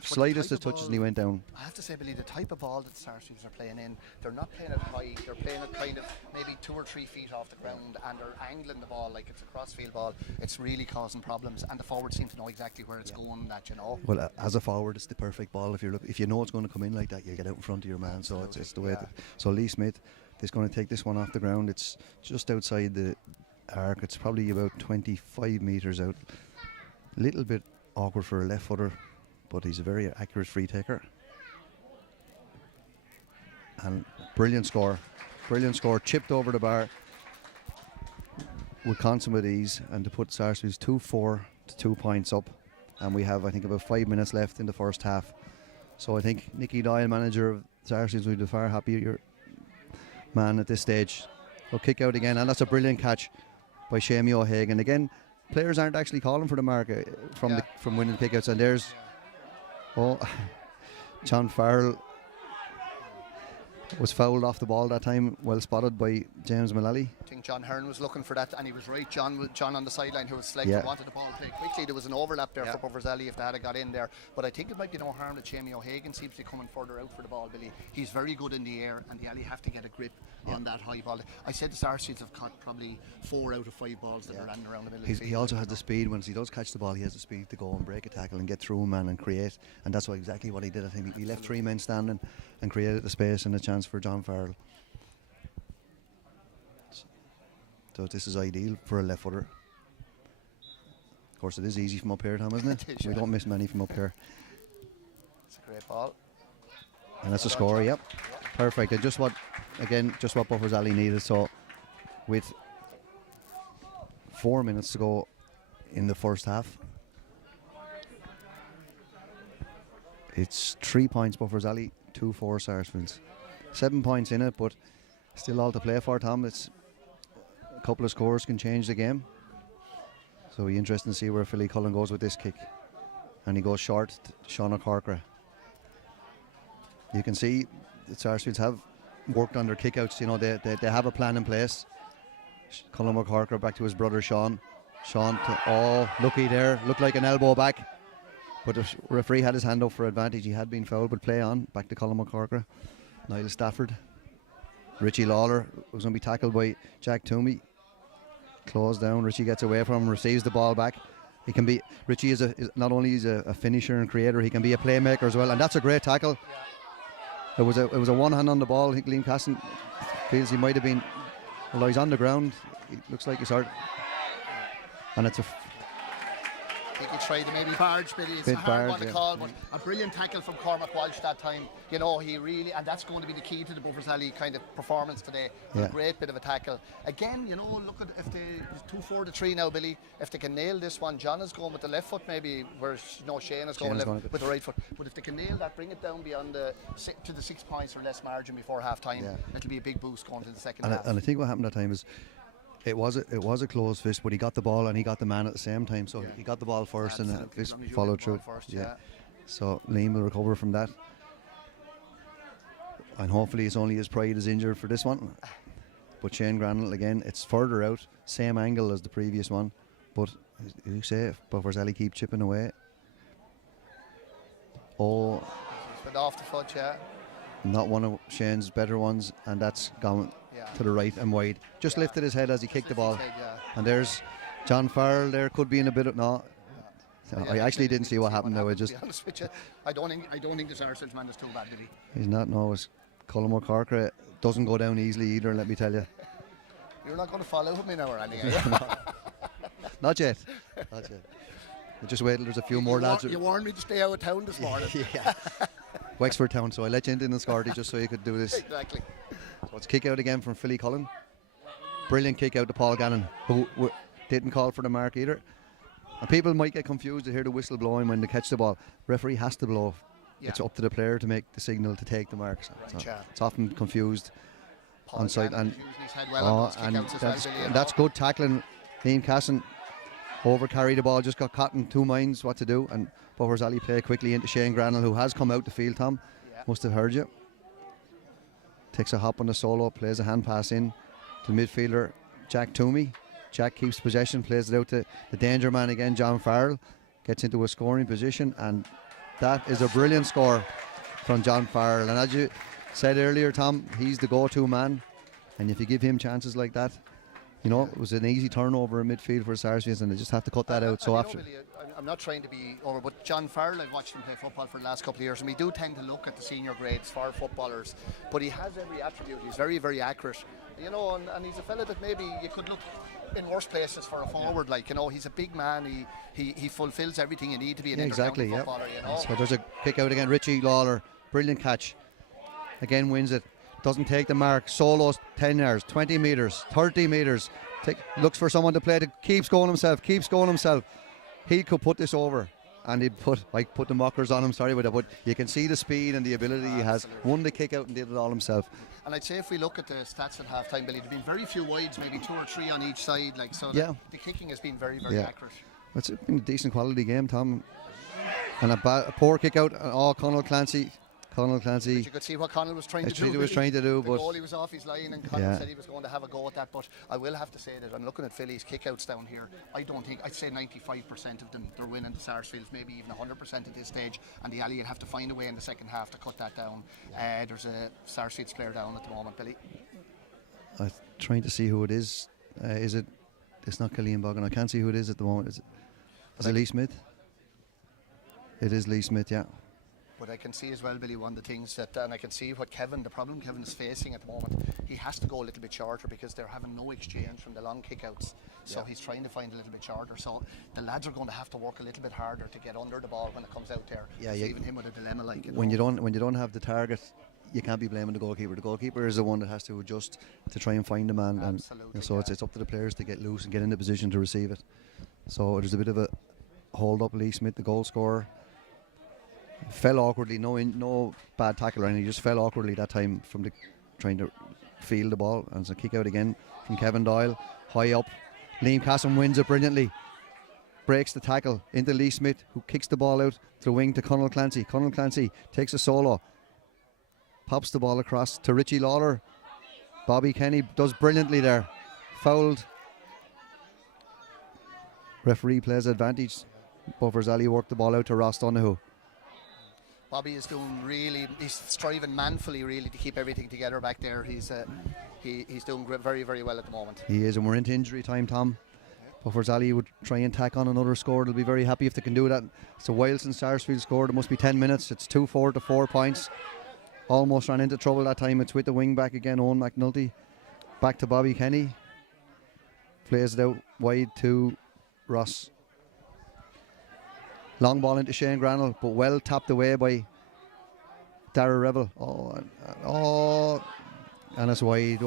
slightest of touches, and he went down. I have to say, Billy, the type of ball that the Sarsfields are playing in, they're not playing it high. They're playing it kind of maybe 2 or 3 feet off the ground, and they're angling the ball like it's a crossfield ball. It's really causing problems, and the forwards seem to know exactly where it's going. That, you know. Well, as a forward, it's the perfect ball. If you know it's going to come in like that, you get out in front of your man. So it's the way. So Lee Smith is going to take this one off the ground. It's just outside the arc. It's probably about 25 metres out. A little bit awkward for a left footer, but he's a very accurate free taker. And brilliant score, chipped over the bar with consummate ease, and to put Sarsfields 2-4 to 2 points up. And we have, I think, about 5 minutes left in the first half. So I think Nicky Doyle, manager of Sarsfields, will be far happier man at this stage. So kick out again, and that's a brilliant catch by Shamie O'Hagan. Again, players aren't actually calling for the mark from winning kickouts, and there's John Farrell was fouled off the ball that time, well spotted by James Mullally. I think John Hearn was looking for that, and he was right. John on the sideline, who was selected, wanted the ball played quickly. There was an overlap there for Buffers Alley if they had got in there. But I think it might be no harm that Shamie O'Hagan seems to be coming further out for the ball, Billy. He's very good in the air, and the Alley have to get a grip on that high ball. I said the Sarsfields have caught probably 4 out of 5 balls that are running around the middle of the field. He also has the speed. Once he does catch the ball, he has the speed to go and break a tackle and get through a man and create. And that's exactly what he did. I think he left 3 men standing and created the space and a chance for John Farrell. So this is ideal for a left footer. Of course, it is easy from up here, Tom, isn't it? We don't miss many from up here. It's a great ball. And that's a score, yep. Perfect. And just what Buffers Alley needed. So with 4 minutes to go in the first half, it's 3 points Buffers Alley, 2-4 Sarsfields. 7 points in it, but still all to play for, Tom. It's a couple of scores can change the game. So it'll be interesting to see where Philly Cullen goes with this kick. And he goes short to Sean O'Corkra. You can see the Sarsfields have worked on their kickouts. You know, they have a plan in place. Colin O'Corkra back to his brother Sean. Lucky there, looked like an elbow back. But the referee had his hand up for advantage. He had been fouled, but play on. Back to Colin O'Corkra. Niall Stafford. Richie Lawler was going to be tackled by Jack Toomey. Closed down. Richie gets away from him, receives the ball back. Richie is not only is a finisher and creator, he can be a playmaker as well. And that's a great tackle. Yeah. It was a one hand on the ball. I think Liam Casson feels he might have been Although he's on the ground, it looks like he's hurt. And it's a I think he tried to maybe barge, but it's Bit a hard barge, one to yeah. call, but a brilliant tackle from Cormac Walsh that time. You know, he really, and that's going to be the key to the Buffers Alley kind of performance today. Yeah. A great bit of a tackle. Again, you know, look at if they 2-4-3 now, Billy. If they can nail this one, John is going with the left foot maybe, whereas Shane is going with the right foot. But if they can nail that, bring it down beyond to the 6 points or less margin before half time, it'll be a big boost going to the second half. And I think what happened that time is it was a closed fist, but he got the ball and he got the man at the same time. So he got the ball first and fist followed through. So Liam will recover from that. And hopefully it's only his pride is injured for this one. But Shane Granell again, it's further out, same angle as the previous one. But as you say, if Buffers Alley keep chipping away. Oh, It's been off the foot, not one of Shane's better ones, and that's gone to the right and wide. Just lifted his head as he kicked the ball. And there's John Farrell there, could be in a bit of... No. I actually didn't see what happened though. I just... To be honest with you, I don't think the Sarsfields man is too bad, did he? He's not, no. It's Colm O'Corker doesn't go down easily either, let me tell you. You're not going to follow with me now or anything, are you? Not yet. Not yet. Just wait till there's a few more lads. You warned me to stay out of town this morning. Yeah. Wexford Town, so I let you into the Scardy just so you could do this. Exactly. So it's kick out again from Philly Cullen. Brilliant kick out to Paul Gannon, who didn't call for the mark either. And people might get confused to hear the whistle blowing when they catch the ball. Referee has to blow. It's up to the player to make the signal to take the mark. So it's often confused Paul on site. Gannon And that's good tackling. Liam Casson over carried the ball, just got caught in two minds what to do, and Buffers Alley play quickly into Shane Granell, who has come out the field. Tom must have heard you. Takes a hop on the solo, plays a hand pass in to midfielder Jack Toomey. Jack keeps possession, plays it out to the danger man again, John Farrell. Gets into a scoring position, and that is a brilliant score from John Farrell. And as you said earlier, Tom, he's the go-to man, and if you give him chances like that, you know, it was an easy turnover in midfield for Sarsfields, and they just have to cut that out. So after, I'm not trying to be over, but John Farrell, I've watched him play football for the last couple of years, and we do tend to look at the senior grades for footballers, but he has every attribute. He's very, very accurate, you know, and he's a fella that maybe you could look in worse places for a forward. Like, you know, he's a big man. He fulfills everything you need to be an exactly, footballer. You know? So there's a kick out again. Richie Lawler, brilliant catch. Again wins it. Doesn't take the mark. Solos 10 yards, 20 metres, 30 metres. Looks for someone to play it. Keeps going himself. He could put this over, and he'd put the mockers on him. Sorry about that, but you can see the speed and the ability he has. Won the kick out and did it all himself. And I'd say if we look at the stats at half time, Billy, there's been very few wides, maybe 2 or 3 on each side. Like, so the kicking has been very, very accurate. It's been a decent quality game, Tom. And a poor kick out. Oh, Conal Clancy. But you could see what Conal was trying to do. The goalie was off his line, and Conal said he was going to have a go at that. But I will have to say that I'm looking at Philly's kickouts down here. I'd say 95% of them, they're winning the Sarsfields, maybe even 100% at this stage. And the Alley will have to find a way in the second half to cut that down. There's a Sarsfields player down at the moment, Billy. I'm trying to see who it is. It's not Killian Bogan. I can't see who it is at the moment. Is it Lee Smith? It is Lee Smith, yeah. But I can see as well, Billy, one of the things that, and I can see what the problem Kevin is facing at the moment, he has to go a little bit shorter because they're having no exchange from the long kickouts. So he's trying to find a little bit shorter. So the lads are going to have to work a little bit harder to get under the ball when it comes out there. Yeah, leaving him with a dilemma like, you know. When you don't have the target, you can't be blaming the goalkeeper. The goalkeeper is the one that has to adjust to try and find the man. Absolutely. And so it's up to the players to get loose and get in the position to receive it. So there's a bit of a hold up. Lee Smith, the goal scorer, fell awkwardly. No bad tackle or anything. He just fell awkwardly that time from trying to field the ball. And it's a kick out again from Kevin Doyle, high up. Liam Casson wins it brilliantly. Breaks the tackle into Lee Smith, who kicks the ball out to the wing to Conal Clancy. Conal Clancy takes a solo, pops the ball across to Richie Lawler. Bobby Kenny does brilliantly there. Fouled. Referee plays advantage. Buffers Alley worked the ball out to Ross Donoghue. Bobby is he's striving manfully really to keep everything together back there. He's doing very, very well at the moment. He is, and we're into injury time, Tom. Buffers Alley would try and tack on another score. They'll be very happy if they can do that. It's a while since Sarsfield scored. It must be 10 minutes. It's 2-4 to 4 points. Almost ran into trouble that time. It's with the wing back again, Owen McNulty. Back to Bobby Kenny. Plays it out wide to Ross. Long ball into Shane Granell, but well tapped away by Dara Revel. And it's wide.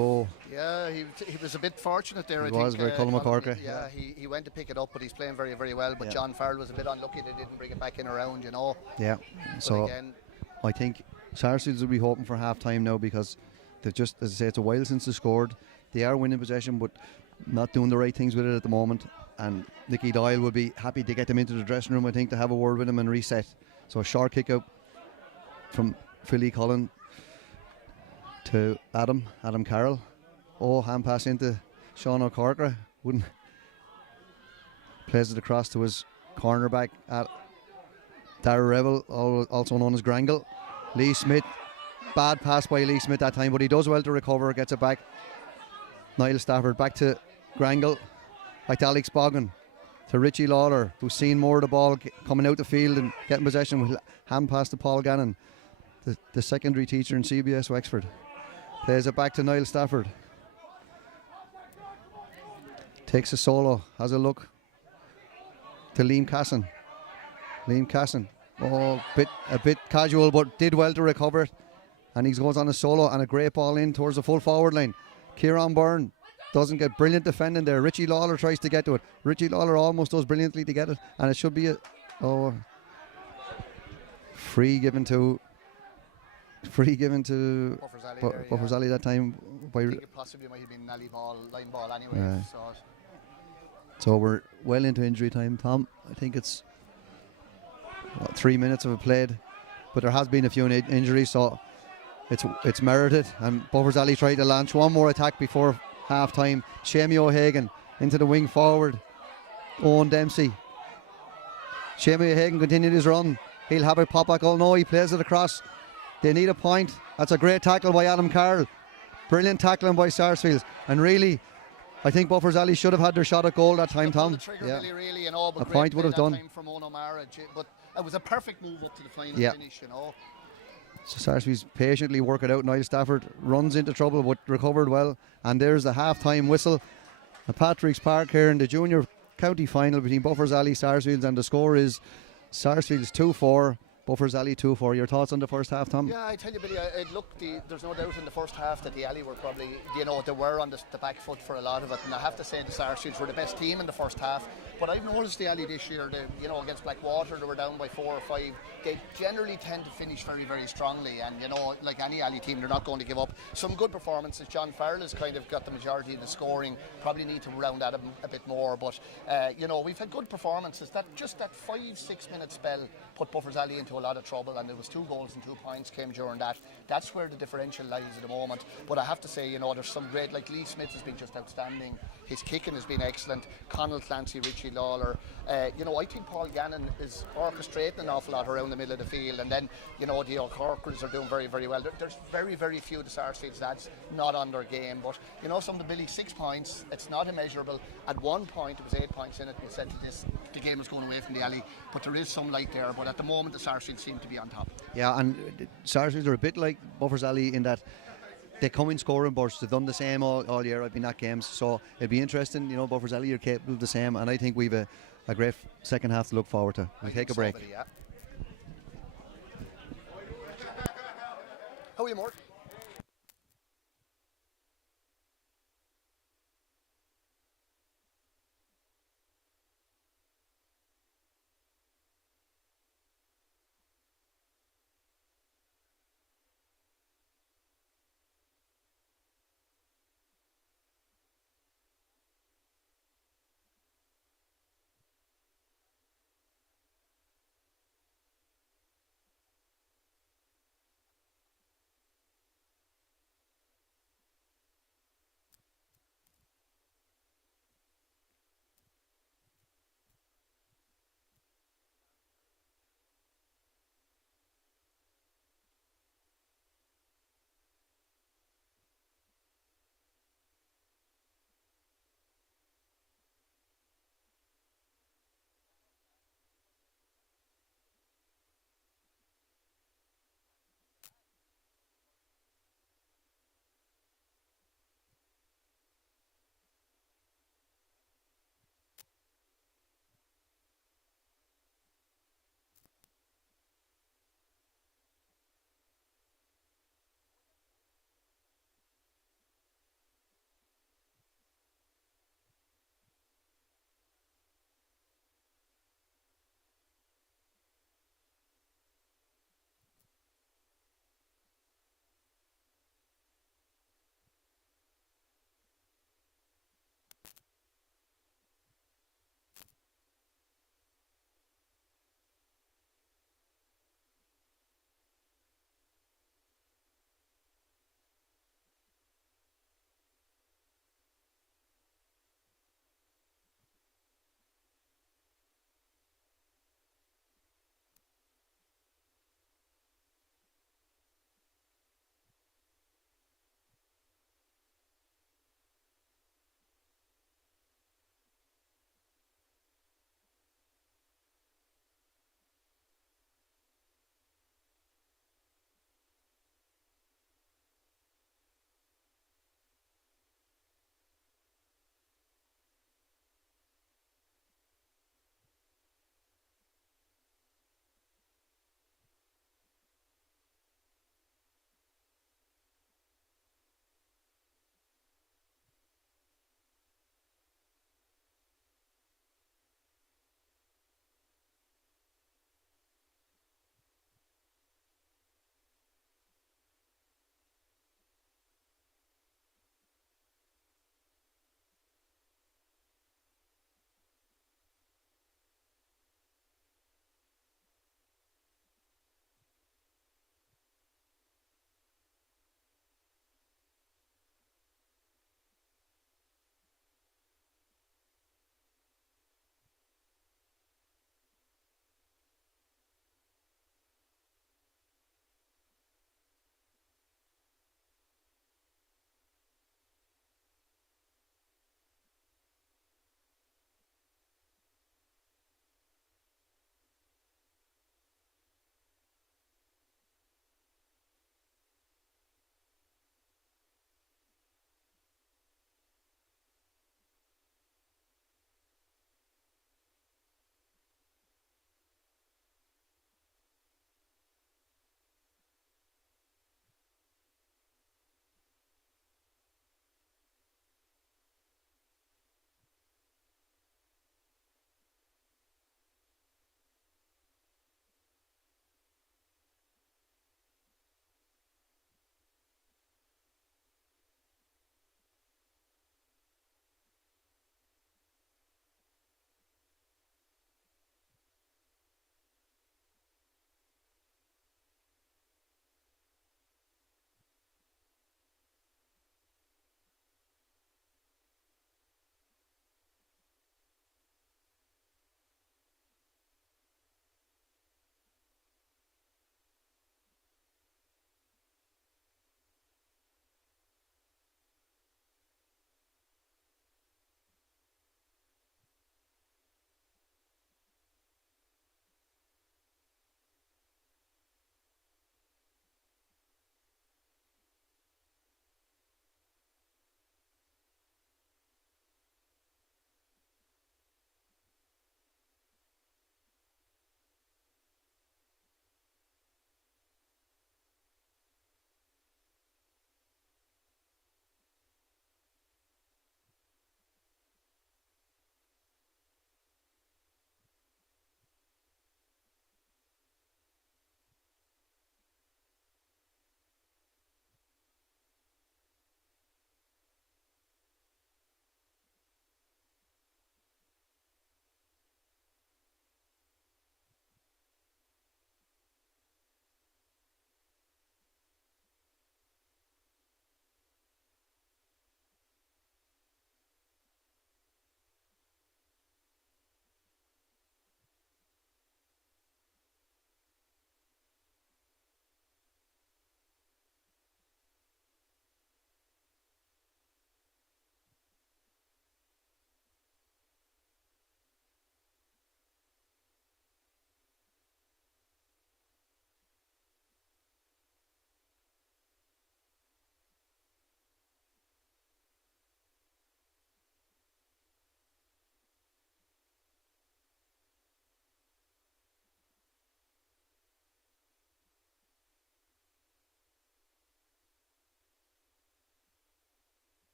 Yeah, he was a bit fortunate there. He I was think, very Colin McCorker. Yeah, he went to pick it up, but he's playing very, very well. But Yeah. John Farrell was a bit unlucky; they didn't bring it back in around, Yeah. So again, I think Sarsfields will be hoping for half time now, because they've just, as I say, it's a while since they scored. They are winning possession, but not doing the right things with it at the moment. And Nicky Doyle would be happy to get them into the dressing room, I think, to have a word with him and reset. So a short kick out from Philly Cullen to Adam Carroll. Hand pass into Sean O'Corker. Wouldn't plays it across to his cornerback at Dara Revel, also known as Grangle. Lee Smith, bad pass by Lee Smith that time, but he does well to recover, gets it back. Niall Stafford back to Grangle, back to Alex Boggin, to Richie Lawler, who's seen more of the ball coming out the field and getting possession with hand pass to Paul Gannon, the secondary teacher in CBS Wexford. Plays it back to Niall Stafford. Takes a solo, has a look to Liam Casson. A bit casual, but did well to recover it. And he goes on a solo and a great ball in towards the full forward line. Kieran Byrne doesn't get brilliant defending there. Richie Lawler tries to get to it. Richie Lawler almost does brilliantly to get it, and it should be a free given to Buffers Alley that time. I think it possibly might have been line ball anyway. So we're well into injury time, Tom. I think it's 3 minutes of it played, but there has been a few injuries, so it's merited. And Buffers Alley tried to launch one more attack before half time. Shamey O'Hagan into the wing forward. Owen Dempsey. Shamey O'Hagan continued his run. He'll have a pop back. Oh no, he plays it across. They need a point. That's a great tackle by Adam Carroll. Brilliant tackling by Sarsfields. And really, I think Buffers Alley should have had their shot at goal that time, Tom. Really, a point would have done. From O'Mara, but it was a perfect move up to the final finish, So Sarsfields patiently work it out. Niall Stafford runs into trouble but recovered well. And there's the half-time whistle at Patrick's Park here in the junior county final between Buffers Alley, Sarsfields, and the score is Sarsfields 2-4, Buffers Alley 2-4. Your thoughts on the first half, Tom? Yeah, I tell you, Billy, there's no doubt in the first half that the Alley were probably, they were on the back foot for a lot of it. And I have to say the Sarsfields were the best team in the first half. But I've noticed the Alley this year, against Blackwater, they were down by 4 or 5. They generally tend to finish very, very strongly. And, like any Alley team, they're not going to give up. Some good performances. John Farrell has kind of got the majority of the scoring. Probably need to round that a bit more. But, we've had good performances. That 5-6 minute spell put Buffers Alley into a lot of trouble. And there was 2 goals and 2 points came during that. That's where the differential lies at the moment. But I have to say, there's some great, like Lee Smith has been just outstanding. His kicking has been excellent. Connell Clancy, Richie Lawler. I think Paul Gannon is orchestrating an awful lot around the middle of the field. And then, the O'Corkers are doing very, very well. There's very, very few of the Sarsfields lads not on their game. But, some of the Billy 6 points, it's not immeasurable. At one point, it was 8 points in it. We said the game was going away from the Alley. But there is some light there. But at the moment, the Sarsfields seem to be on top. Yeah, and Sarsfields are a bit like Buffers Alley in that they come in scoring bursts. They've done the same all year. I've been at games, so it'll be interesting. Buffers Alley are capable of the same, and I think we've a great second half to look forward to. We'll take a break. How are you, Mort?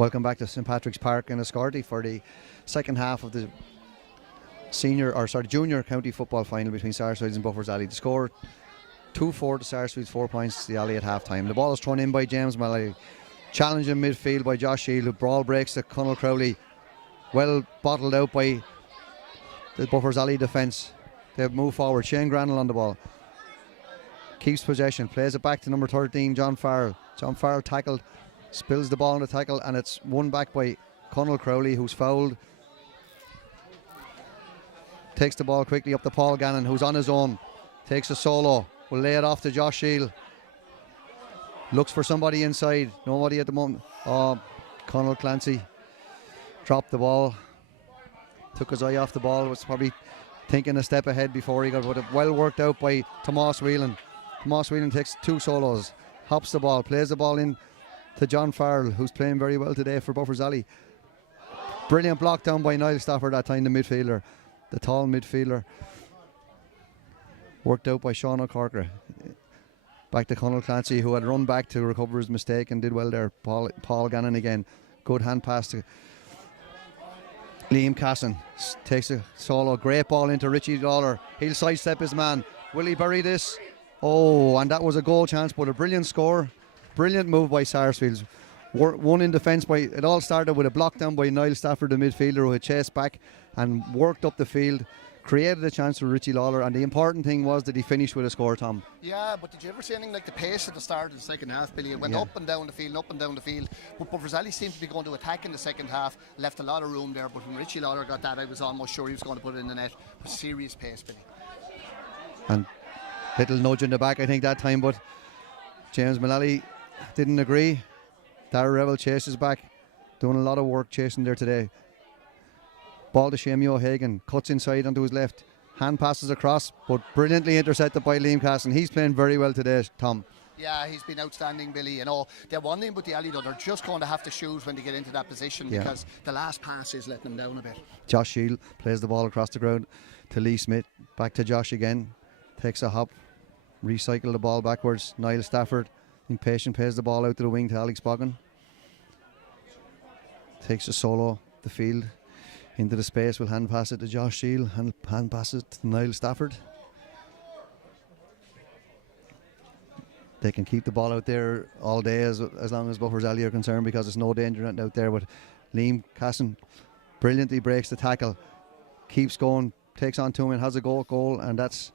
Welcome back to St Patrick's Park in Escorty for the second half of the junior county football final between Sarsfields and Buffers Alley. The score 2-4 to Sarsfields, 4 points to the Alley at half time. The ball is thrown in by James Malloy. Challenge in midfield by Josh Shield, who ball breaks to Conal Crowley. Well bottled out by the Buffers Alley defence. They move forward. Shane Granell on the ball. Keeps possession, plays it back to number 13, John Farrell. John Farrell tackled, spills the ball in the tackle, and it's won back by Conal Crowley, who's fouled. Takes the ball quickly up to Paul Gannon, who's on his own. Takes a solo, will lay it off to Josh Shield. Looks for somebody inside, nobody at the moment. Conal Clancy dropped the ball, took his eye off the ball, was probably thinking a step ahead before he got it. Well worked out by Tomas Whelan. Tomas Whelan takes 2 solos, hops the ball, plays the ball in to John Farrell, who's playing very well today for Buffers Alley. Brilliant block down by Niall Stafford that time, the midfielder, the tall midfielder. Worked out by Sean O'Corker. Back to Conal Clancy, who had run back to recover his mistake and did well there. Paul Gannon again. Good hand pass to Liam Casson. Takes a solo. Great ball into Richie Lawler. He'll sidestep his man. Will he bury this? Oh, and that was a goal chance, but a brilliant score. Brilliant move by Sarsfields. One in defence by. It all started with a block down by Niall Stafford, the midfielder, who had chased back and worked up the field. Created a chance for Richie Lawler, and the important thing was that he finished with a score, Tom. Yeah, but did you ever see anything like the pace at the start of the second half, Billy? It went up and down the field, up and down the field. But Buffers Alley seemed to be going to attack in the second half, left a lot of room there. But when Richie Lawler got that, I was almost sure he was going to put it in the net. With serious pace, Billy. And little nudge in the back, I think, that time, but James Mullally didn't agree. Darragh Revel chases back, doing a lot of work chasing there today. Ball to Shamie O'Hagan, cuts inside onto his left, hand passes across, but brilliantly intercepted by Liam Casson. He's playing very well today, Tom. Yeah, he's been outstanding, Billy. You know, they're one thing, but the Alley, though, they're just going to have to shoot when they get into that position, because the last pass is letting them down a bit. Josh Shield plays the ball across the ground to Lee Smith, back to Josh again, takes a hop, recycle the ball backwards. Niall Stafford, impatient, plays the ball out to the wing to Alex Boggin. Takes a solo, the field. Into the space, will hand pass it to Josh Shield, hand pass it to Niall Stafford. They can keep the ball out there all day as long as Buffers Alley are concerned, because there's no danger out there. But Liam Casson brilliantly breaks the tackle, keeps going, takes on 2 men, has a goal, and that's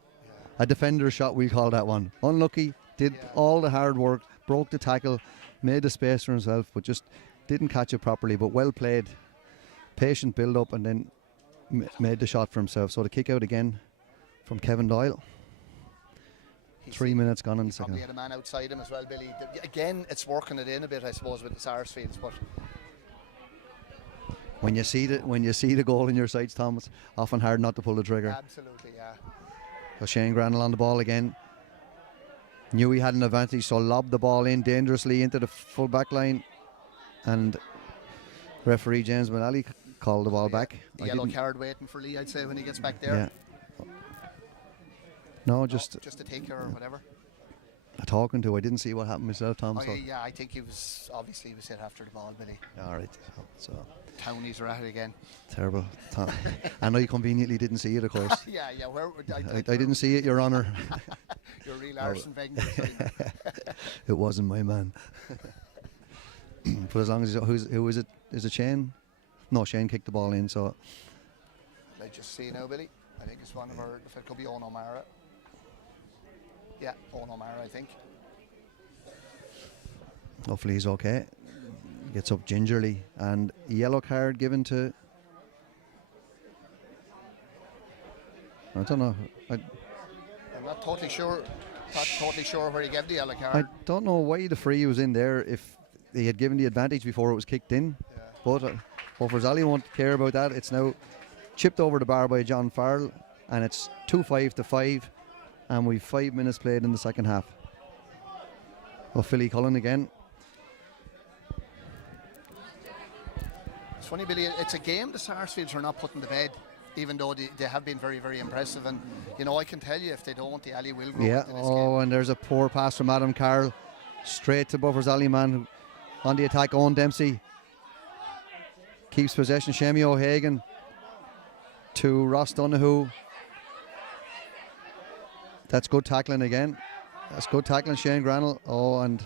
a defender's shot, we call that one. Unlucky, did all the hard work, broke the tackle, made the space for himself, but just didn't catch it properly. But well played. Patient build up, and then made the shot for himself. So the kick out again from Kevin Doyle. 3 minutes gone in the second. Probably had a man outside him as well, Billy. Again, it's working it in a bit, I suppose, with the Sarsfields. But when you see the goal in your sights, Tom, it's often hard not to pull the trigger. Absolutely, yeah. So Shane Granell on the ball again. Knew he had an advantage, so lobbed the ball in dangerously into the full back line, and referee James Mullally called the ball back. The yellow card waiting for Lee, I'd say, when he gets back there. Yeah. No, just a taker or whatever. A talking to. I didn't see what happened myself, Tom. Yeah, I think he was hit after the ball, Billy. All right. So Townies are at it again. Terrible. I know you conveniently didn't see it, of course. yeah. I didn't see it, Your Honour. You're real Arsene Wenger. It wasn't my man. But as long as who is it? Is it Shane? No, Shane kicked the ball in. So I just see now, Billy. I think it's one of our. If it could be Owen O'Mara. Yeah, Owen O'Mara, I think. Hopefully he's okay. Gets up gingerly, and yellow card given to. I don't know. I'm not totally sure. Not totally sure where he gave the yellow card. I don't know why the free was in there if he had given the advantage before it was kicked in. Yeah. But Buffers Alley won't care about that. It's now chipped over the bar by John Farrell, and it's 2-5 to 5, and we've 5 minutes played in the second half. Well, Philly Cullen again. It's funny, Billy, it's a game the Sarsfields are not putting to bed, even though they have been very, very impressive. And, you know, I can tell you if they don't, the Alley will go into this game. And there's a poor pass from Adam Carroll straight to Buffers Alley man on the attack. Owen Dempsey keeps possession. Shamie O'Hagan to Ross Donoghue. That's good tackling again. That's good tackling, Shane Granell. Oh, and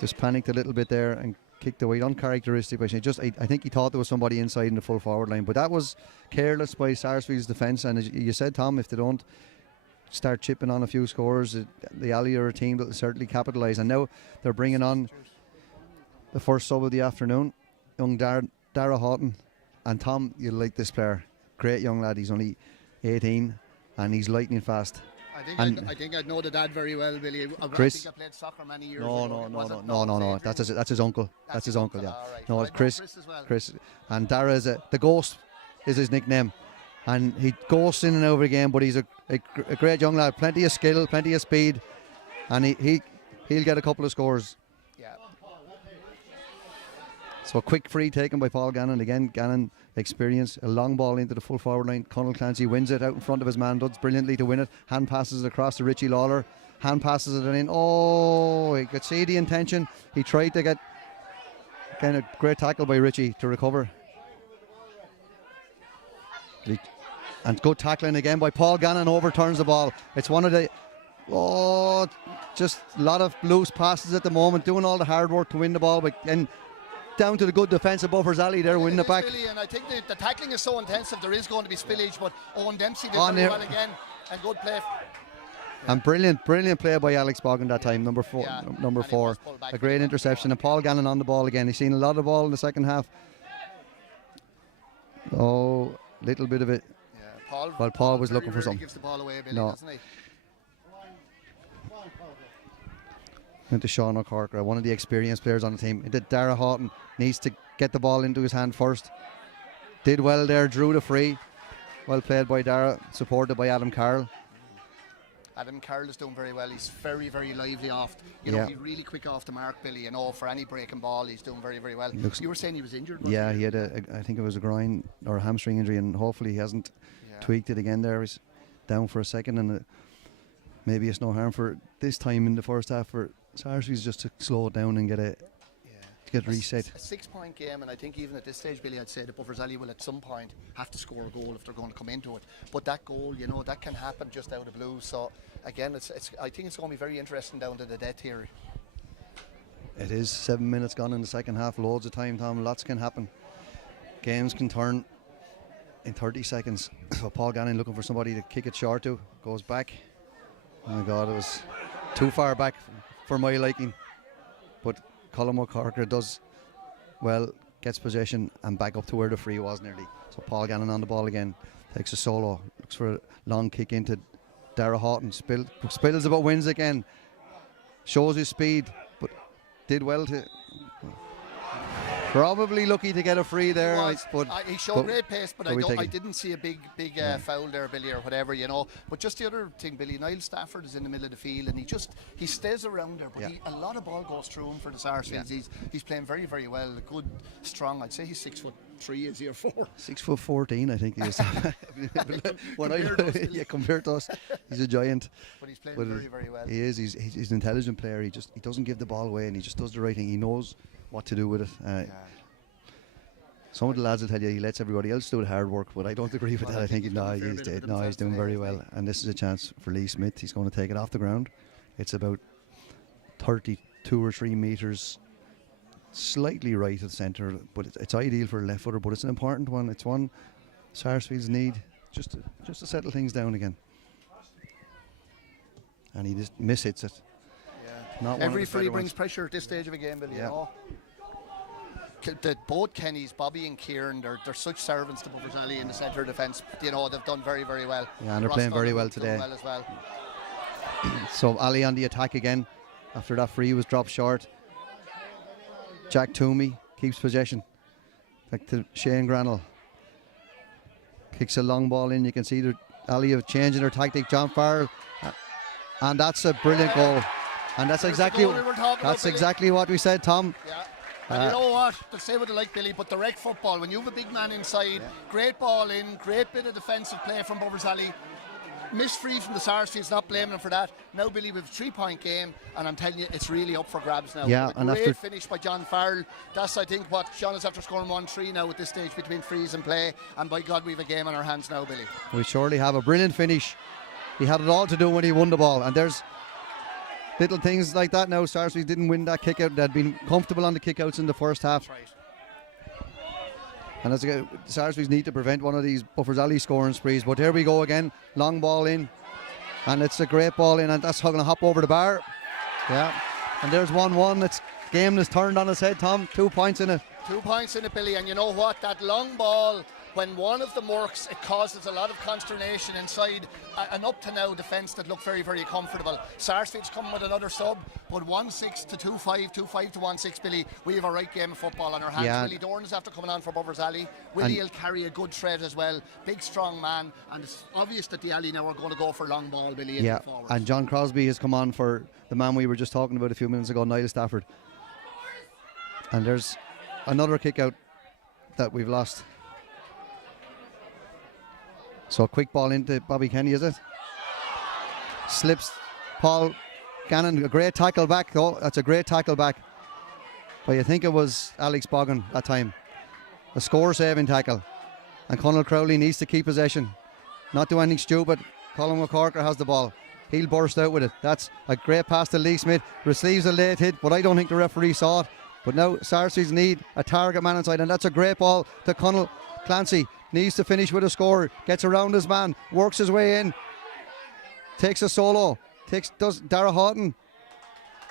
just panicked a little bit there and kicked away. Uncharacteristic by Shane. I think he thought there was somebody inside in the full forward line, but that was careless by Sarsfield's defence. And as you said, Tom, if they don't start chipping on a few scores, the Alley are a team that will certainly capitalise. And now they're bringing on the first sub of the afternoon, young Dara Houghton. And Tom, you'll like this player. Great young lad. He's only 18 and he's lightning fast. I think I'd know the dad very well, Billy. Chris? I think I played soccer many years No. That's his uncle. That's his uncle, yeah. Right. No, Well, it's I know Chris. Chris as well. Chris. And Dara is the Ghost is his nickname. And he ghosts in and out again, but he's a great young lad. Plenty of skill, plenty of speed. And he'll get a couple of scores. Yeah. So a quick free taken by Paul Gannon. Again, Gannon experience. A long ball into the full forward line. Conal Clancy wins it out in front of his man. Does brilliantly to win it. Hand passes it across to Richie Lawler. Hand passes it in. Oh, he could see the intention. He tried to get kind of great tackle by Richie to recover. And good tackling again by Paul Gannon. Overturns the ball. It's one of the just a lot of loose passes at the moment. Doing all the hard work to win the ball, but then down to the good defence of Buffers Alley there, winning it back. And I think the tackling is so intensive, there is going to be spillage, but Owen Dempsey did On very there. well again, and good play. And brilliant play by Alex Boggin that time, number four. And he was pulled back A great from interception, and Paul Gannon on the ball again. He's seen a lot of ball in the second half. Oh, little bit of it. Yeah, Paul was very looking for rarely something. gives the ball away, Billy, No. doesn't he? Into Sean O'Corker, one of the experienced players on the team. Into Dara Houghton, needs to get the ball into his hand first. Did well there, drew the free. Well played by Dara, supported by Adam Carroll. Adam Carroll is doing very well. He's very, very lively off. He's really quick off the mark, Billy. For any breaking ball, he's doing very, very well. You were saying he was injured, wasn't Yeah, he had I think it was a groin or a hamstring injury, and hopefully he hasn't tweaked it again there. He's down for a second, and maybe it's no harm for this time in the first half for Sarsfields just to slow it down and get reset. A 6-point game, and I think even at this stage, Billy, I'd say the Buffers Alley will at some point have to score a goal if they're going to come into it. But that goal, that can happen just out of the blue. So again, I think it's going to be very interesting down to the death here. It is 7 minutes gone in the second half. Loads of time, Tom. Lots can happen. Games can turn in 30 seconds. So Paul Gannon looking for somebody to kick it short to. Goes back. Oh my God, it was too far back for my liking. But Colm O'Corker does well, gets possession and back up to where the free was nearly. So Paul Gannon on the ball again. Takes a solo. Looks for a long kick into Dara Houghton. Spills about wins again. Shows his speed, but did well to... Probably lucky to get a free there. He showed great pace, but I didn't see a big foul there, Billy, or whatever, But just the other thing, Billy, Niall Stafford is in the middle of the field, and he stays around there, but a lot of ball goes through him for the Sarsfields. Yeah. He's playing very, very well. Good, strong. I'd say he's 6'3", is he, or 4? 6'14", I think he is. Compared to us, he's a giant. But he's playing very, very well. He is. He's an intelligent player. He doesn't give the ball away, and he just does the right thing. He knows what to do with it. Some of the lads will tell you he lets everybody else do the hard work, but I don't agree with that. I think he's doing very well, and this is a chance for Lee Smith. He's going to take it off the ground. It's about 32 or 3 metres, slightly right of centre, but it's ideal for a left footer. But it's an important one. It's one Sarsfields need just to settle things down again, and he just mishits it. Yeah. Every free brings pressure at this stage of a game, Billy. Both Kennys, Bobby and Kieran, they're such servants to Buffers Alley in the centre of defence. They've done very, very well. Yeah, and they're playing very well today. Well as well. So Ali on the attack again after that free was dropped short. Jack Toomey keeps possession. Back to Shane Granell. Kicks a long ball in. You can see Ali have changing their tactic. John Farrell, and that's a brilliant goal. And that's exactly what we said, Tom. Yeah. And you know what? They'll say what they like, Billy, but direct football, when you have a big man inside, great ball in, great bit of defensive play from Buffers Alley. missed free from the Sarsfields, not blaming them for that. Now, Billy, we have a 3-point game, and I'm telling you, it's really up for grabs now. Yeah, a and great after finish by John Farrell. That's, I think, what John is after scoring 1-3 now at this stage between frees and play. And by God, we have a game on our hands now, Billy. we surely have a brilliant finish. He had it all to do when he won the ball, and there's little things like that now. Sarsfields didn't win that kick out. They'd been comfortable on the kick outs in the first half. That's right. And as Sarsfields need to prevent one of these Buffers Alley scoring sprees. But here we go again. Long ball in. And it's a great ball in. And that's going to hop over the bar. Yeah. And there's 1-1. It's game is turned on its head, Tom. 2 points in it. 2 points in it, Billy. And you know what? That long ball, when one of them works, it causes a lot of consternation inside an up to now defence that looked very, very comfortable. Sarsfields coming with another sub, but 1-6 to 2-5, 2-5 to 1-6, Billy. We have a right game of football on our hands. Yeah. Willie Dorn is after coming on for Buffers Alley. Willie will carry a good thread as well. Big, strong man. And it's obvious that the Alley now are going to go for long ball, Billy, in Yeah. the forward. And John Crosby has come on for the man we were just talking about a few minutes ago, Niall Stafford. And there's another kick out that we've lost. So a quick ball into Bobby Kenny, is it? Slips Paul Gannon. A great tackle back, though. That's a great tackle back. But you think it was Alex Boggin that time. A score-saving tackle. And Conal Crowley needs to keep possession. Not do anything stupid. Colin McCorker has the ball. He'll burst out with it. That's a great pass to Lee Smith. Receives a late hit, but I don't think the referee saw it. But now Sarsfields need a target man inside, and that's a great ball to Conal Clancy. Needs to finish with a score. Gets around his man. Works his way in. Takes a solo. Does Dara Houghton.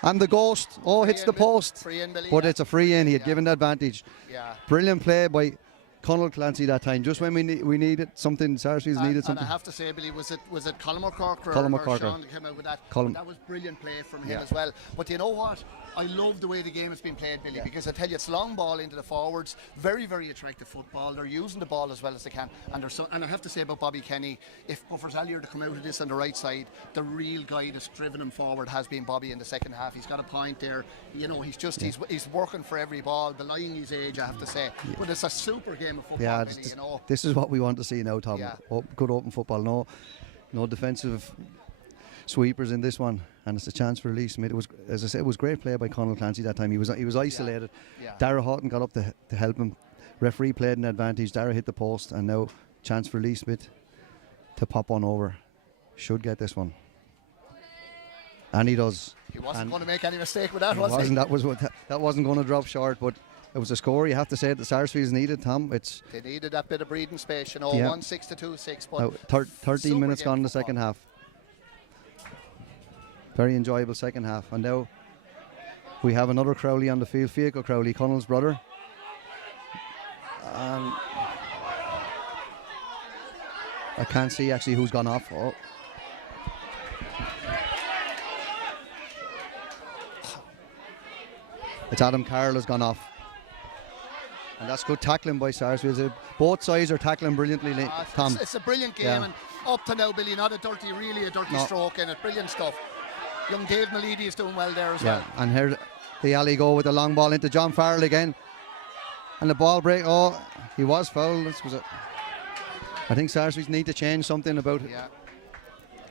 And the ghost. Oh, hits the post. Free in, Billy, But yeah. it's a free in. He had given the advantage. Yeah. Brilliant play by Conal Clancy that time. Just when we needed something, Sarsfields needed And something. I have to say, Billy, was it Colin McCorker Colin or McCorker. Sean that came out with that? Colin. That was brilliant play from him Yeah. as well. But you know what? I love the way the game has been played, Billy, because I tell you, it's long ball into the forwards. Very, very attractive football. They're using the ball as well as they can. And I have to say about Bobby Kenny, if Buffers Alley are to come out of this on the right side, the real guy that's driven him forward has been Bobby in the second half. He's got a point there. You know, he's working for every ball, belying his age, I have to say. But it's a super game of football, Yeah, Billy, you know. this is what we want to see now, Tom. Yeah. Good open football. No defensive sweepers in this one, and it's a chance for Lee Smith. It was, as I said, it was great play by Conal Clancy that time. He was isolated. Yeah. Dara Houghton got up to help him. Referee played an advantage. Dara hit the post, and now chance for Lee Smith to pop one over. Should get this one, and he does. He wasn't going to make any mistake with that, was he? That wasn't going to drop short, but it was a score. You have to say that the Sarsfields needed, Tom. They needed that bit of breathing space, 1-6 to 2-6. But 13 minutes gone in the second half. Very enjoyable second half. And now we have another Crowley on the field. Fiaco Crowley, Conal's brother. I can't see actually who's gone off. Oh. It's Adam Carroll has gone off. And that's good tackling by Sarsfields. Both sides are tackling brilliantly, Tom. It's a brilliant game, Yeah. and up to now, Billy, not a dirty stroke in it. Brilliant stuff. Young Dave Malidi is doing well there as well. And here the Alley go with the long ball into John Farrell again. And the ball break. Oh, he was fouled. I think Sarsfields need to change something about it. Yeah.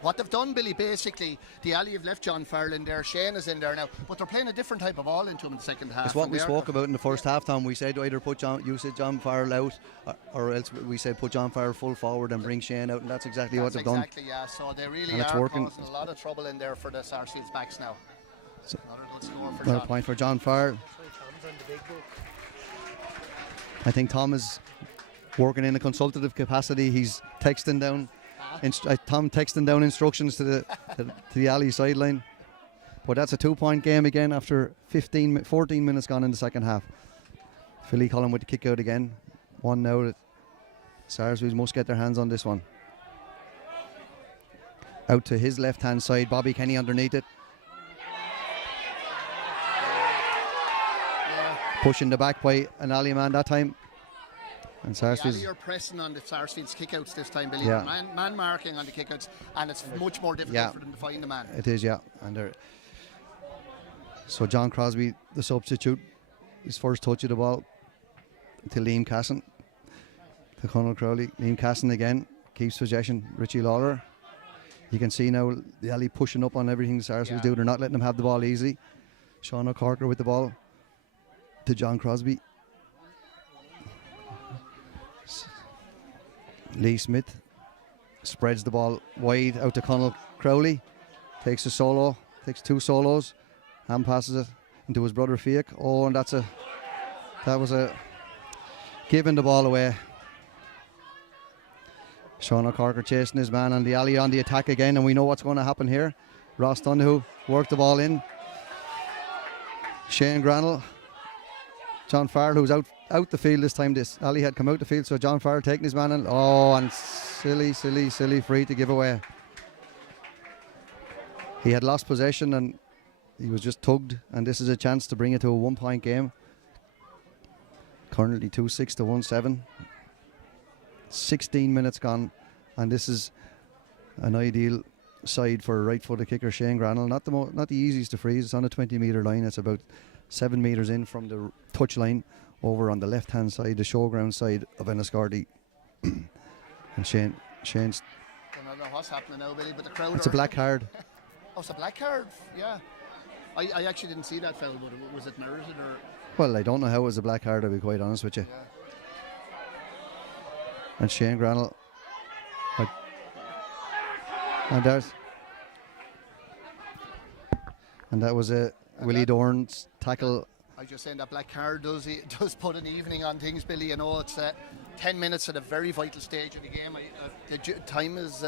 What they've done, Billy, basically, the Alley have left John Farrell in there, Shane is in there now, but they're playing a different type of ball into him in the second half. It's what we spoke about in the first half, Tom. We said either you said John Farrell out, or else we said put John Farrell full forward and bring Shane out, and that's exactly what they've done. Exactly, yeah. So they really And it's are working. causing a lot of trouble in there for the Sarsfields backs now. So, another good score for another John. point for John Farrell. I think Tom is working in a consultative capacity. He's texting down. Tom texting down instructions to the Alley sideline. But that's a 2-point game again after 14 minutes gone in the second half. Philly Cullen with the kick out again. One now that Sarsfields must get their hands on this one. Out to his left hand side, Bobby Kenny underneath it. Pushing the back by an Alley man that time. And Sarsfields are pressing on the Sarsfields kickouts this time, Billy. Yeah. Man marking on the kickouts, and it's much more difficult for them to find the man. It is, yeah. So John Crosby, the substitute, his first touch of the ball to Liam Casson. To Conal Crowley. Liam Casson again keeps possession. Richie Lawler. You can see now the alley pushing up on everything the Sarsfields do. They're not letting them have the ball easily. Sean O'Corker with the ball to John Crosby. Lee Smith spreads the ball wide out to Conal Crowley. Takes a solo, takes 2 solos, hand passes it into his brother Fiach. Oh, and that was a giving the ball away. Sean O'Corker chasing his man on the alley on the attack again, and we know what's going to happen here. Ross Donahue worked the ball in. Shane Granell. John Farrell, who's out the field this time. This alley had come out the field, so John Farrell taking his man in. Oh, and silly free to give away. He had lost possession and he was just tugged, and this is a chance to bring it to a 1-point game. Currently 2-6 to 1-7. 16 minutes gone, and this is an ideal side for a right-footed kicker, Shane Granell. Not the easiest to freeze. It's on a 20-metre line. It's about 7 metres in from the touch line over on the left-hand side, the showground side of Enniscorthy. And Shane's... I don't know what's happening now, Billy, but the crowd... It's a black card. Oh, it's a black card? Yeah. I actually didn't see that foul, but was it merited or... Well, I don't know how it was a black card, to be quite honest with you. Yeah. And Shane Granell. And that was a Willie Dorn's tackle. I just saying that black card does put an evening on things, Billy. You know, it's 10 minutes at a very vital stage of the game. The time is...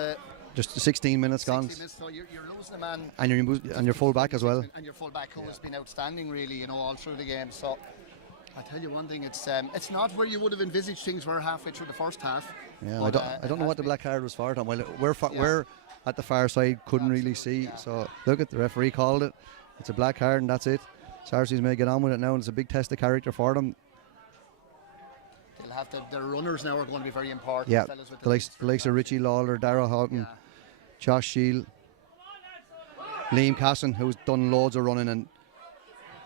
just 16 minutes gone. 16 minutes, so you're losing a man. And your full back as well. And your full back, who has been outstanding, really, you know, all through the game. So I tell you one thing, it's not where you would have envisaged things were halfway through the first half. Yeah, I don't know what the black card was for. Tom. Well, we're at the far side, couldn't really see. Yeah. So look at the referee called it. It's a black card, and that's it. Sarsfields may get on with it now, and it's a big test of character for them. They'll have to. Their runners now are going to be very important. Yeah, the likes of Richie Lawler, Darragh Houghton, Josh Shield, Liam Casson, who's done loads of running and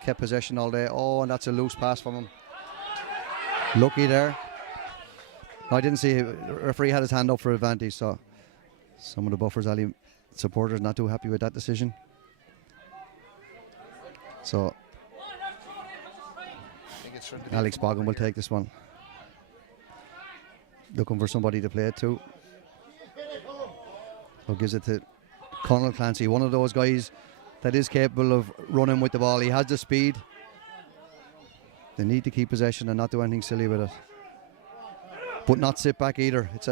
kept possession all day. Oh, and that's a loose pass from him. Lucky there. I didn't see it. The referee had his hand up for advantage, so some of the Buffers Alley supporters not too happy with that decision. So Alex Boggin will take this one. Looking for somebody to play it to. So gives it to Conal Clancy, one of those guys that is capable of running with the ball. He has the speed. They need to keep possession and not do anything silly with it, but not sit back either. It's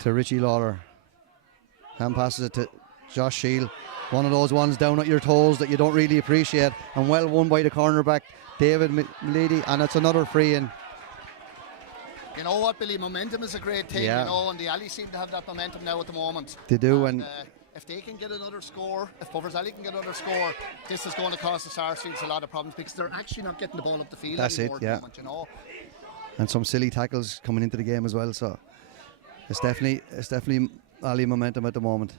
to Richie Lawler. Hand passes it to Josh Shield. One of those ones down at your toes that you don't really appreciate, and well won by the cornerback David Milady, and it's another free in. You know what, Billy? Momentum is a great thing, you know, and the Alley seem to have that momentum now at the moment. They do, and if they can get another score, if Buffers Alley can get another score, this is going to cause the Sarsfields a lot of problems because they're actually not getting the ball up the field anymore at the moment, you know. And some silly tackles coming into the game as well, so it's definitely Alley momentum at the moment.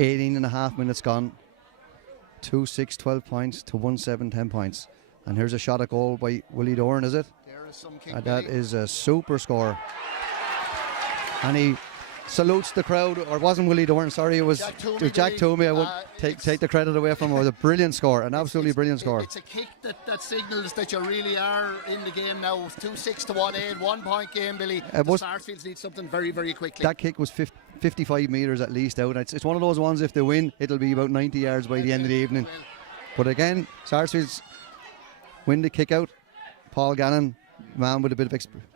18 and a half minutes gone. 2-6, 12 points to 1-7, 10 points. And here's a shot at goal by Willie Dorn, is it? There is some king, and that is a super score. And he salutes the crowd, or it wasn't Willie Dorn, sorry, it was Jack Toomey. I would take the credit away from him. It was a brilliant score, an absolutely brilliant score. It's a kick that signals that you really are in the game now. 2-6 to 1-8, 1 point game, Billy. The Sarsfields need something very, very quickly. That kick was 55 metres at least out. It's one of those ones, if they win, it'll be about 90 yards by the end of the evening. But again, Sarsfields win the kick out. Paul Gannon, man with a bit of experience.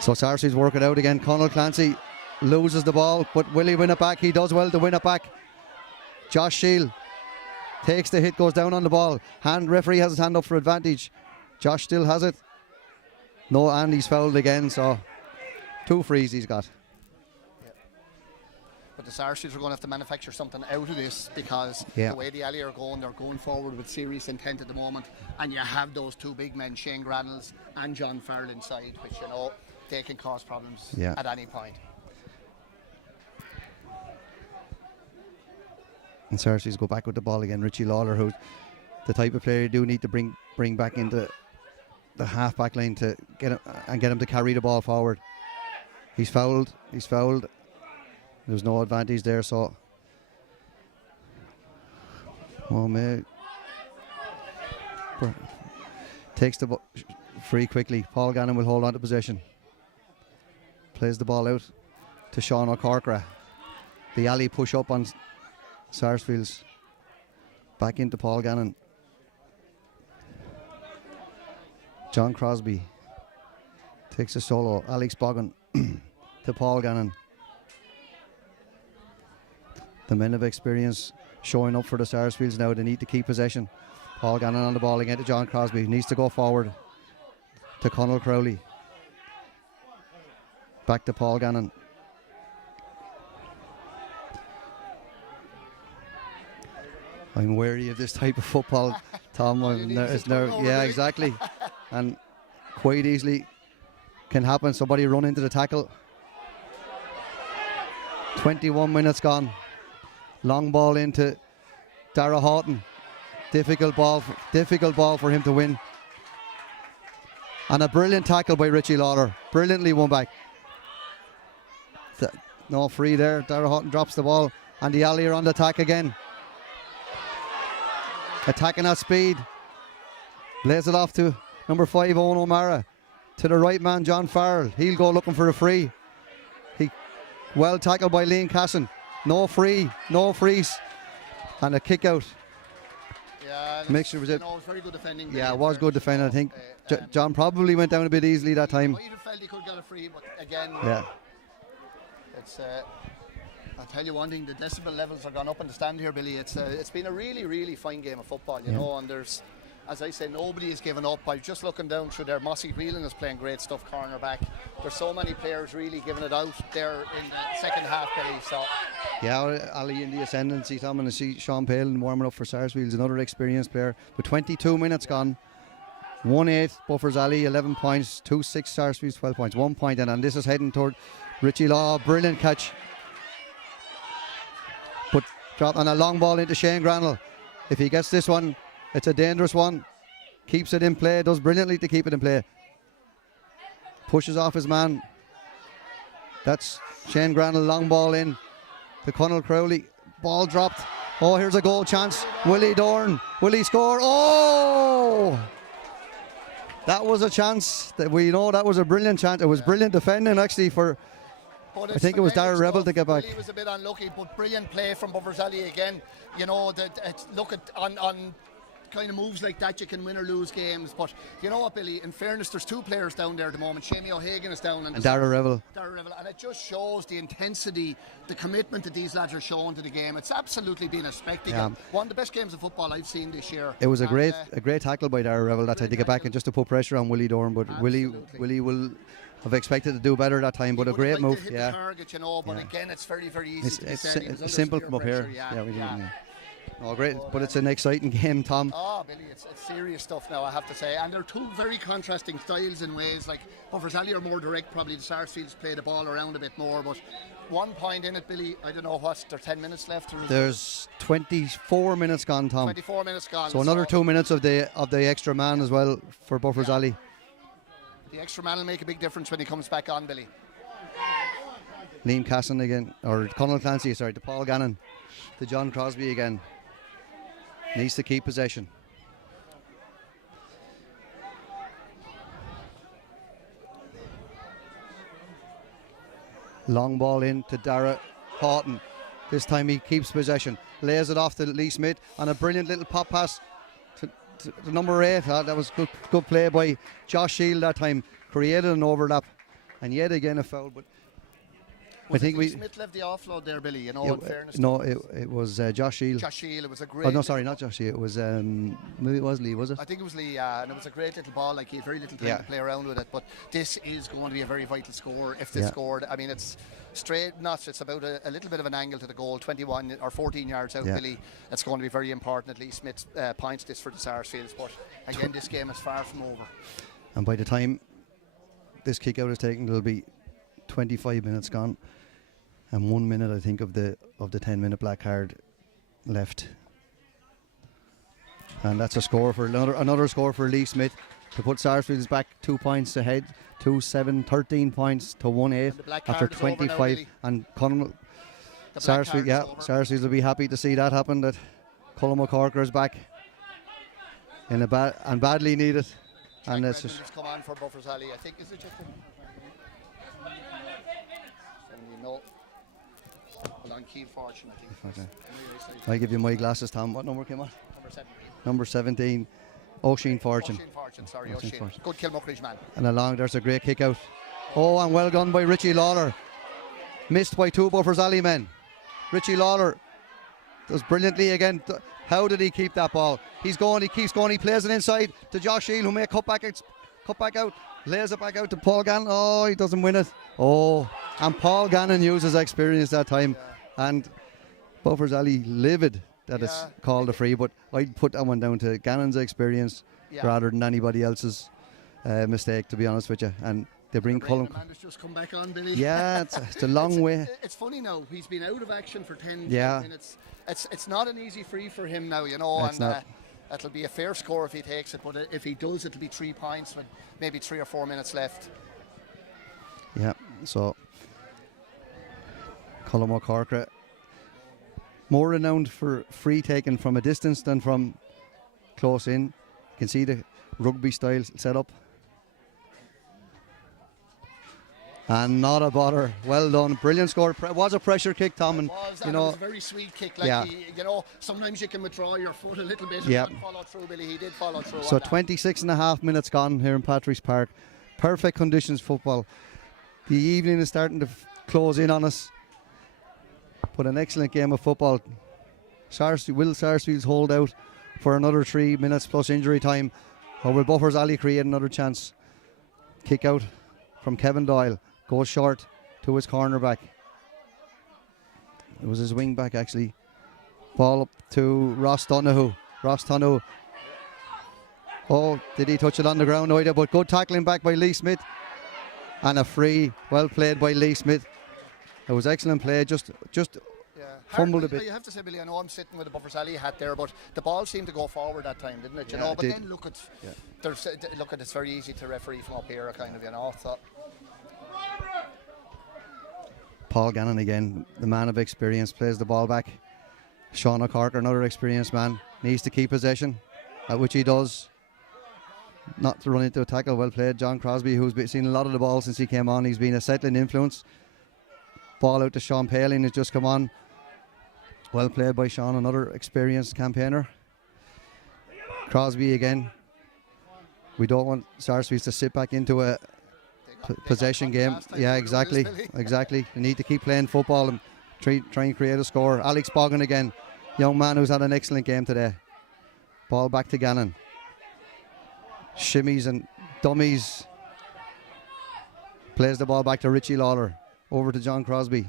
So Sarsfields work it out again. Conal Clancy loses the ball, but will he win it back? He does well to win it back. Josh Shield takes the hit, goes down on the ball. Referee has his hand up for advantage. Josh still has it. No, and he's fouled again, so 2 frees he's got. Yeah. But the Sarsfields are going to have to manufacture something out of this because the way the Alley are going, they're going forward with serious intent at the moment, and you have those 2 big men, Shane Granells and John Farrell inside, which, you know, they can cause problems at any point. And Sarsfields go back with the ball again. Richie Lawler, who's the type of player you do need to bring back into the half back line to get him to carry the ball forward. He's fouled. There's no advantage there, so takes the free quickly. Paul Gannon will hold on to possession. Plays the ball out to Sean O'Corkra. The alley push up on Sarsfields. Back into Paul Gannon. John Crosby takes a solo. Alex Boggin to Paul Gannon. The men of experience showing up for the Sarsfields now. They need to keep possession. Paul Gannon on the ball again to John Crosby. Needs to go forward to Conal Crowley. Back to Paul Gannon. I'm wary of this type of football, Tom. Yeah, exactly. And quite easily can happen. Somebody run into the tackle. 21 minutes gone. Long ball into Dara Houghton. Difficult ball for him to win. And a brilliant tackle by Richie Lawler. Brilliantly won back. No free there. Dara Houghton drops the ball. And the alley are on the attack again. Attacking at speed. Lays it off to number 5, Owen O'Mara. To the right man, John Farrell. He'll go looking for a free. Well tackled by Liam Casson. No freeze. And a kick out. Yeah, Mixture was it. It was very good defending. Yeah, it was good defending. I think John probably went down a bit easily that time. Might have felt he could get a free, but again, it's. I'll tell you one thing: the decibel levels have gone up in the stand here, Billy. It's been a really, really fine game of football, you know. And there's, as I say, nobody has given up. I'm just looking down through there. Mossy Whelan is playing great stuff, cornerback. There's so many players really giving it out there in the second half, Billy. So. Yeah, Ali in the ascendancy, Tom, and I see Sean Palin warming up for Sarsfields, another experienced player. With 22 minutes gone, 1-8 Buffers Ali, 11 points, 2-6 Sarsfields, 12 points, 1 point, and this is heading toward Richie Law. Brilliant catch. But drop on a long ball into Shane Granell. If he gets this one, it's a dangerous one. Keeps it in play, does brilliantly to keep it in play. Pushes off his man. That's Shane Granell, long ball in to Conal Crowley. Ball dropped. Oh, here's a goal chance. Willie Dorn. Will he score? Oh! That was a chance. That was a brilliant chance. It was brilliant defending actually for. I think it was Darragh Rebel to get back. He was a bit unlucky, but brilliant play from Buffers Ali again. You know, look at on kind of moves like that you can win or lose games. But you know what, Billy, in fairness, there's 2 players down there at the moment. Shamie O'Hagan is down and Darragh Rebel. And it just shows the intensity, the commitment that these lads are showing to the game. It's absolutely been a spectacle. Yeah. One of the best games of football I've seen this year. It was a great tackle by Darragh Rebel that time to get back and just to put pressure on Willie Dorn. But Willie will have expected to do better that time. But a great move. To hit the target, you know, but again, it's very, very easy. It's simple from up here. We didn't. Oh, great, but it's an exciting game, Tom. Oh, Billy, it's serious stuff now, I have to say. And they're 2 very contrasting styles in ways. Like, Buffers Ali are more direct, probably the Sarsfields play the ball around a bit more. But 1 point in it, Billy, I don't know what's there, 10 minutes left? There's 24 minutes gone, Tom. 24 minutes gone. So another 2 minutes of the extra man as well for Buffers Ali. The extra man will make a big difference when he comes back on, Billy. Liam Casson again, or Conal Clancy, sorry, to Paul Gannon, to John Crosby again. Needs to keep possession. Long ball in to Darragh Houghton. This time he keeps possession. Lays it off to Lee Smith on a brilliant little pop pass to number 8. That was good play by Josh Shield that time. Created an overlap. And yet again a foul. But I think Smith left the offload there, Billy, you know, in fairness. No, it was Josh Shield. Josh Shield, it was a great... Oh, no, sorry, not Josh Shield. It was, maybe it was Lee, was it? I think it was Lee, and it was a great little ball. Like, he had very little time to play around with it. But this is going to be a very vital score if they scored. I mean, it's straight nuts. It's about a little bit of an angle to the goal, 21 or 14 yards out, Billy. It's going to be very important. At least Smith points this for the Sarsfields. But again, this game is far from over. And by the time this kick out is taken, there'll be 25 minutes gone. And 1 minute, I think, of the 10-minute black card left. And that's a score for another score for Lee Smith. to put Sarsfields back 2 points ahead, 2-7, 13 points to 1-8 And the black after card is over now, 25. Billy. And Connell, The black card Sarsfields, is yeah, over. Sarsfields will be happy to see that happen. That Colm O'Corker is back in a and badly needed. Jack And it's Redmond just has come on for Buffers Alley. I think, is it just no. Well, on Keith Fortune, I think. okay. Number I give you my glasses, Tom. What number came on? 17. Number 17, Oisin Fortune. Oisin Fortune, sorry, Oisin Oisin. Fortune. Good Kilmuckridge man. And along there's a great kick out. Oh, and well done by Richie Lawler. Missed by 2 Buffers Alley men. Richie Lawler does brilliantly again. How did he keep that ball? He's going, he keeps going, he plays it inside to Josh Shield, who may cut back out, lays it back out to Paul Gannon. Oh, he doesn't win it. Oh, and Paul Gannon uses experience that time. Yeah. And Buffers Alley livid that it's Yeah. called a free, but I'd put that one down to Gannon's experience Yeah. rather than anybody else's mistake, to be honest with you. And they bring Colin. The man has just come back on, Billy. Yeah, it's a long way. It's funny now. He's been out of action for 10 Yeah. minutes. It's not an easy free for him now, you know. It's and not. it'll be a fair score if he takes it, but if he does, it'll be 3 points with maybe 3 or 4 minutes left. Yeah, so Colm O'Corker, more renowned for free taking from a distance than from close in. You can see the rugby style set up. And not a bother. Well done. Brilliant score. It was a pressure kick, Tom. And, It was a very sweet kick. Like Yeah. you know, sometimes you can withdraw your foot a little bit Yeah. and follow through, Billy. He did follow through. so on that. 26 and a half minutes gone here in Patrick's Park. Perfect conditions football. The evening is starting to close in on us. But an excellent game of football. Will Sarsfields hold out for another 3 minutes plus injury time? Or will Buffers Alley create another chance? Kick out from Kevin Doyle. Goes short to his cornerback. It was his wing back actually. Ball up to Ross Donoghue. Ross Donoghue. Oh, did he touch it on the ground? No idea, but good tackling back by Lee Smith. And a free. Well played by Lee Smith. It was excellent play. Just Yeah. fumbled a bit. You have to say, Billy, I know I'm sitting with the Buffers Alley hat there, but the ball seemed to go forward that time, didn't it? You Yeah, know, it but did. then look at, Yeah. it's very easy to referee from up here, kind of, you know. So Paul Gannon again, the man of experience, plays the ball back. Sean O'Corker, another experienced man, needs to keep possession, which he does. Not to run into a tackle. Well played. John Crosby, who's seen a lot of the ball since he came on. He's been a settling influence. Ball out to Sean Palin has just come on. Well played by Sean, another experienced campaigner. Crosby again. We don't want Sarsfields to sit back into a possession game. Yeah, exactly. Exactly. You need to keep playing football and try and create a score. Alex Boggin again. Young man who's had an excellent game today. Ball back to Gannon. Shimmies and dummies. Plays the ball back to Richie Lawler. Over to John Crosby.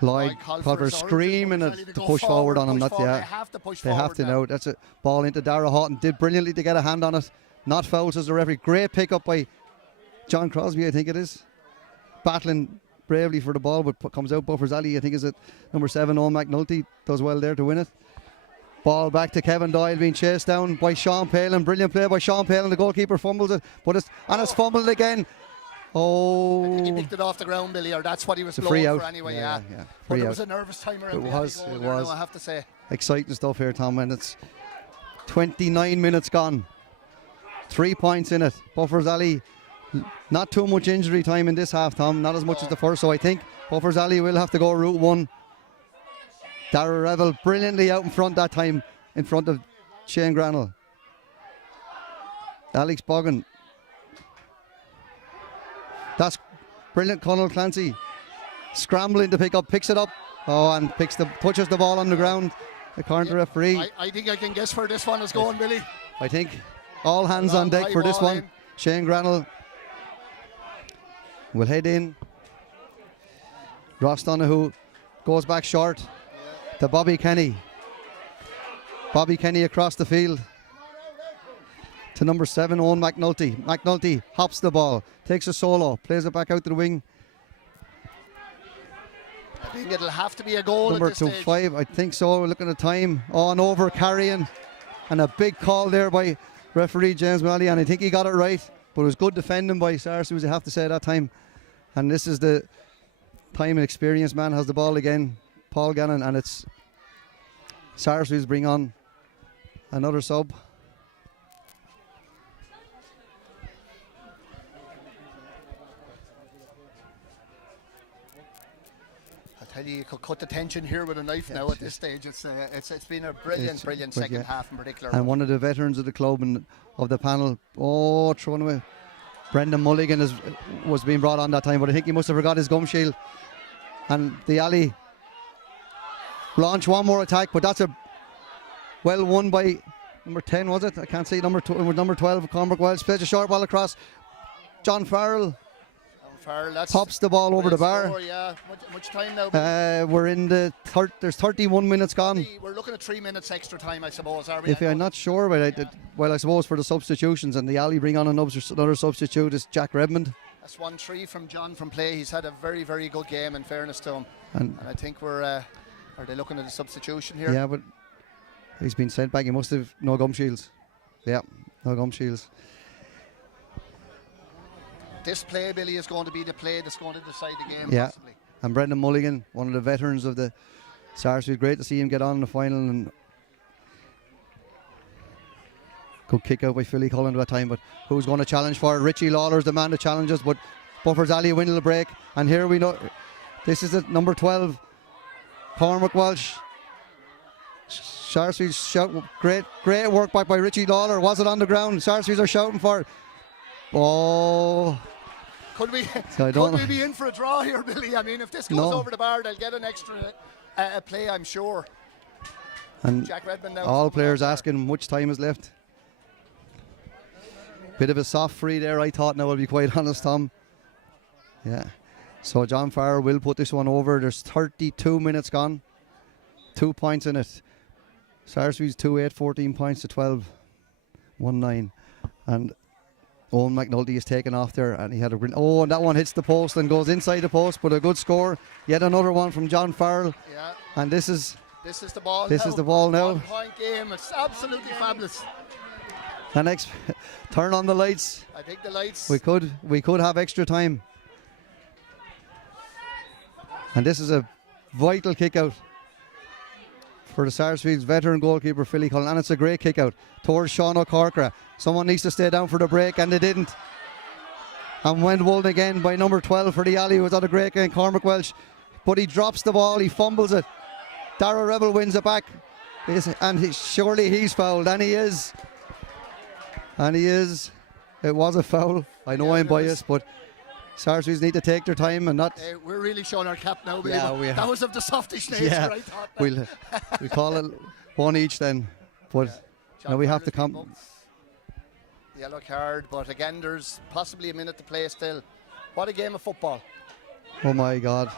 Lloyd Culver screaming to push forward on him. They have to push forward. They have to know. That's a ball into Dara Houghton. Did brilliantly to get a hand on it. Not fouled, says the referee. Great pick up by John Crosby, I think it is. Battling bravely for the ball, but comes out Buffers Alley. I think is it number 7, Owen McNulty. Does well there to win it. Ball back to Kevin Doyle, being chased down by Sean Palin. Brilliant play by Sean Palin. The goalkeeper fumbles it, but it's fumbled again. Oh, I think he picked it off the ground, Billy, or that's what he was the blowing free out for anyway. Yeah. But Free it out. was a nervous time around. It was. I have to say. Exciting stuff here, Tom, and it's 29 minutes gone. 3 points in it. Buffers Alley, not too much injury time in this half, Tom. Not as much as the first, so I think Buffers Alley will have to go route one. Dara Revel brilliantly out in front that time, in front of Shane Granell. Alex Boggin. That's brilliant. Conal Clancy scrambling to pick up, picks it up. Oh, and touches the ball on the ground. According to the referee. I think I can guess where this one is going, Billy. I think all hands on deck for this one. In. Shane Granell will head in. Ross Donoghue goes back short to Bobby Kenny. Bobby Kenny across the field to number 7, Owen McNulty. McNulty hops the ball, takes a solo, plays it back out to the wing. I think it'll have to be a goal Number at this stage. 5, I think so. Look at the time. On over carrying. And a big call there by referee James Malley, and I think he got it right. But it was good defending by Sarsfields, you have to say, that time. And this is the time and experience man has the ball again, Paul Gannon, and it's Sarsfields bring on another sub. I tell you could cut the tension here with a knife now at this stage. It's been a brilliant second half in particular. And one of the veterans of the club and of the panel, thrown away. Brendan Mulligan was being brought on that time, but I think he must have forgot his gum shield. And the alley launch one more attack, but that's a well won by number 10, was it? I can't see number 12. Cormac Welch plays a short ball across. John Farrell pops the ball over the bar. Score, yeah. Much time now? We're in there's 31 minutes gone. We're looking at 3 minutes extra time, I suppose, are we? I'm not sure, but I suppose for the substitutions, and the alley bring on another substitute is Jack Redmond. That's 1-3 from John from play. He's had a very, very good game, in fairness to him. And I think we're are they looking at a substitution here? Yeah, but he's been sent back. He must have no gum shields. Yeah, no gum shields. This play, Billy, is going to be the play that's going to decide the game, yeah. possibly. And Brendan Mulligan, one of the veterans of the Sarsfields, great to see him get on in the final. And good kick out by Philly Cullen at that time, but who's going to challenge for it? Richie Lawler's the man that challenges, but Buffers Alley win the break. And here we know this is the number 12, Cormac Welch. Sarsfields shout, great work back by Richie Lawler. Was it on the ground? Sarsfields are shouting for it. Oh. Could we be in for a draw here, Billy? I mean, if this goes over the bar, they'll get an extra play, I'm sure. And Jack Redmond now. All players asking which time is left. Bit of a soft free there, I thought, now I'll be quite honest, Tom. Yeah. So John Farrer will put this one over. There's 32 minutes gone. 2 points in it. Sarsfields 2-8, 14 points to 12. 1-9. And Owen McNulty is taken off there, and he had and that one hits the post and goes inside the post, but a good score. Yet another one from John Farrell. Yeah. And this is the ball. This is the ball now. 1 point game. It's absolutely fabulous. The next, turn on the lights. I think the lights. We could have extra time. And this is a vital kick out for the Sarsfields veteran goalkeeper Philly Cullen, and it's a great kick out towards Sean O'Corkra. Someone needs to stay down for the break, and they didn't. And went won again by number 12 for the alley, who was on a great game, Cormac Welch. But he drops the ball, he fumbles it. Darragh Rebel wins it back, and surely he's fouled, and he is. And he is. It was a foul. I know I'm biased, but Sarsfields need to take their time and not. We're really showing our cap now, Billy. Yeah, that was of the softish nature, yeah, I thought. we call it one each then, but now we have to come. Yellow card, but again, there's possibly a minute to play still. What a game of football! Oh my God!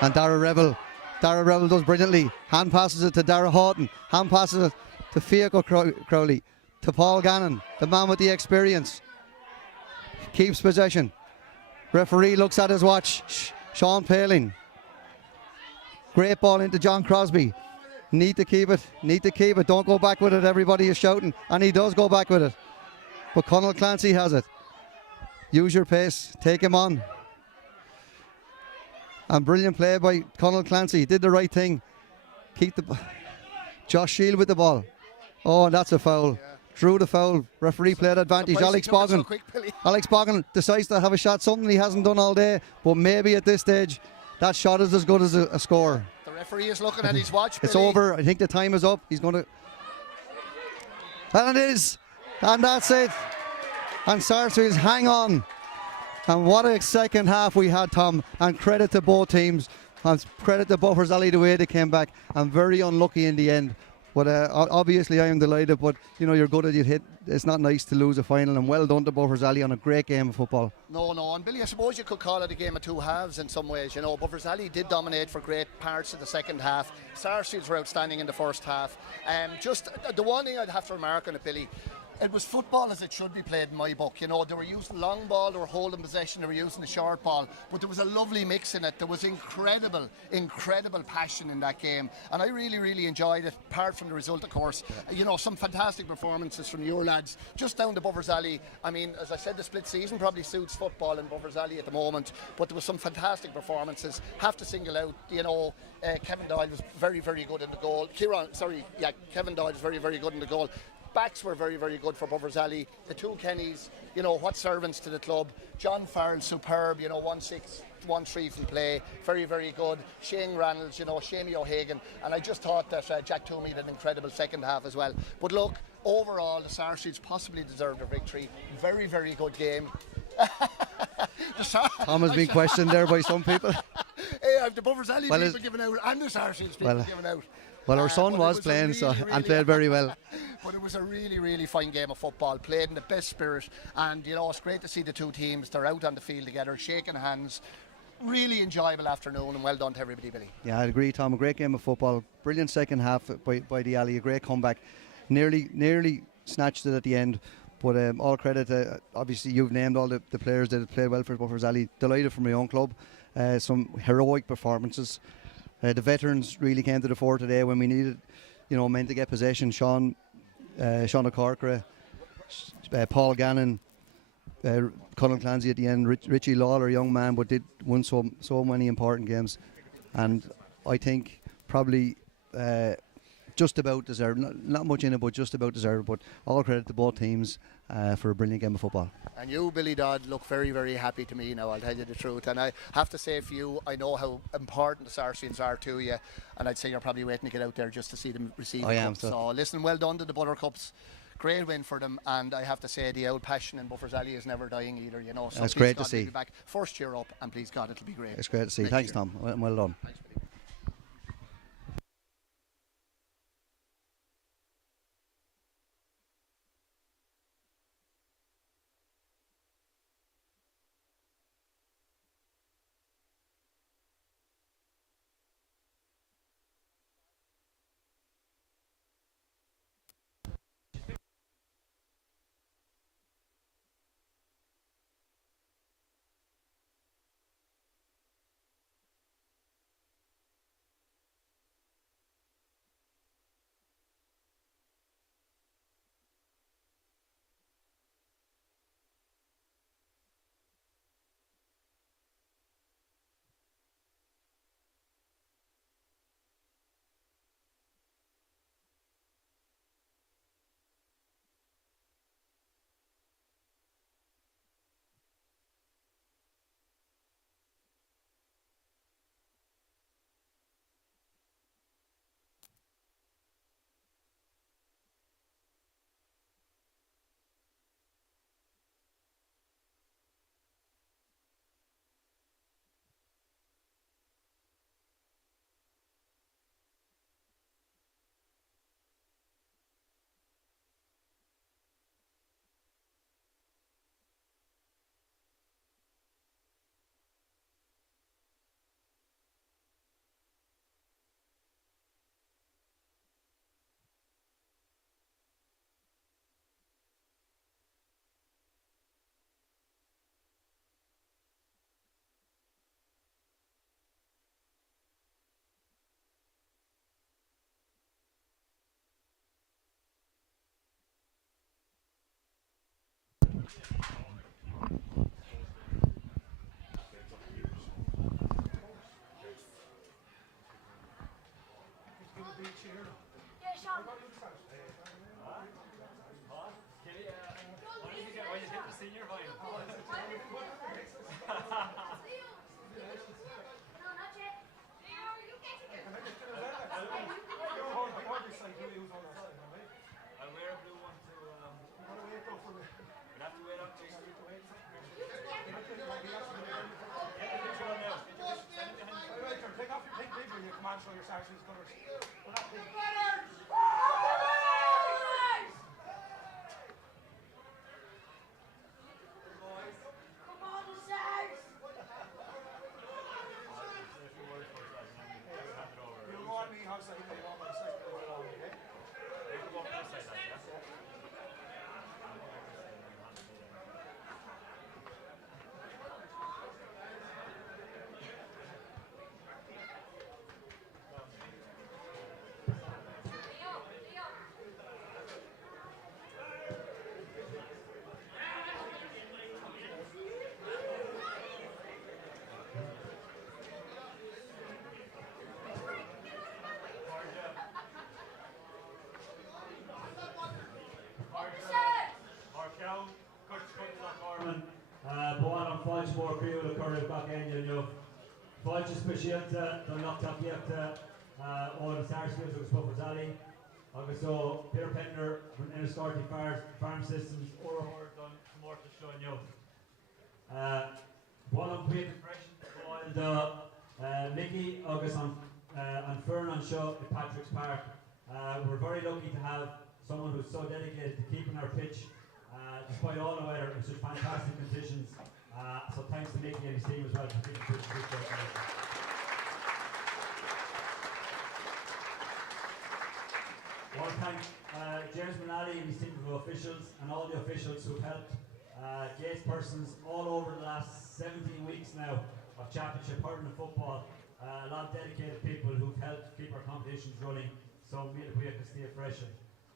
And Darragh Rebel does brilliantly. Hand passes it to Dara Houghton. Hand passes it to Fiaco Crowley, to Paul Gannon, the man with the experience. Keeps possession. Referee looks at his watch. Sean Paling. Great ball into John Crosby. Need to keep it. Don't go back with it. Everybody is shouting. And he does go back with it. But Conal Clancy has it. Use your pace. Take him on. And brilliant play by Conal Clancy. He did the right thing. Josh Shield with the ball. Oh, and that's a foul. Yeah. Drew the foul. Referee played advantage. Alex Bogan decides to have a shot. Something he hasn't done all day. But maybe at this stage, that shot is as good as a score. The referee is looking at his watch. It's over. I think the time is up. He's going to. And it is. And that's it. And Sarsfields hang on. And what a second half we had, Tom. And credit to both teams. And credit to Buffers Alley the way they came back. And very unlucky in the end. But obviously I am delighted, but you know, you're good at your hit. It's not nice to lose a final, and well done to Buffers Alley on a great game of football. No, and Billy, I suppose you could call it a game of two halves in some ways. You know, Buffers Alley did dominate for great parts of the second half. Sarsfields were outstanding in the first half. Just the one thing I'd have to remark on it, Billy, It was football as it should be played in my book. You know, they were using long ball, they were holding possession, they were using the short ball, but there was a lovely mix in it. There was incredible passion in that game, and I really, really enjoyed it. Apart from the result, of course, you know, some fantastic performances from your lads, just down to Buffers Alley. I mean, as I said, the split season probably suits football in Buffers Alley at the moment, but there was some fantastic performances. Have to single out, you know, Kevin Doyle was very, very good in the goal. Kevin Doyle was very, very good in the goal. Backs were very, very good for Buffers Alley. The two Kennys, you know, what servants to the club. John Farrell, superb, you know, 1-6, 1-3 from play, very, very good. Shane Reynolds, you know, Shamey O'Hagan, and I just thought that Jack Toomey had an incredible second half as well. But look, overall, the Sarsfields possibly deserved a victory. Very, very good game. Tom has been questioned there by some people. Hey, I've the Buffers Alley people giving out and the Sarsfields people giving out. Well, our son was playing and played very well. But it was a really, really fine game of football, played in the best spirit, and you know, it's great to see the two teams. They're out on the field together, shaking hands. Really enjoyable afternoon, and well done to everybody, Billy. Yeah, I'd agree, Tom. A great game of football. Brilliant second half by the Alley. A great comeback. Nearly snatched it at the end. But all credit, obviously you've named all the players that played well for Buffers Alley. Delighted for my own club. Some heroic performances. The veterans really came to the fore today when we needed, you know, men to get possession. Sean O'Corkra, Paul Gannon, Colin Clancy at the end, Richie Lawler, young man, but won so many important games. And I think probably just about deserved, not much in it, but just about deserved. But all credit to both teams for a brilliant game of football. And you, Billy Dodd, look very, very happy to me now, I'll tell you the truth. And I have to say for you, I know how important the Sarsfields are to you, and I'd say you're probably waiting to get out there just to see them receive the cup. So listen, well done to the Buttercups. Great win for them, and I have to say the old passion in Buffers Alley is never dying either, you know. So that's great to see. Be back. First year up, and please God, it'll be great. It's great to see. Thanks, Tom. Well done. Thanks, Billy. fáilte mór críú le chuir gach aine nniu. Fáilte speisialta don nachtaíochta ó Sarsfields agus Buffersalley. Agus ó Peter Penner from Enniscorthy Farm Systems or don Morta Shonyo. One of the impressions the Mickey Agus on Fern on Show at Patrick's Park. We're very lucky to have someone who's so dedicated to keeping our pitch despite all the weather in such fantastic conditions. So thanks to Mickey and his team as well for keeping the pitch this way. I want to thank James Manali and his team of officials and all the officials who've helped Gates persons all over the last 17 weeks now of championship hurling and football. A lot of dedicated people who've helped keep our competitions running, so we have to stay fresh.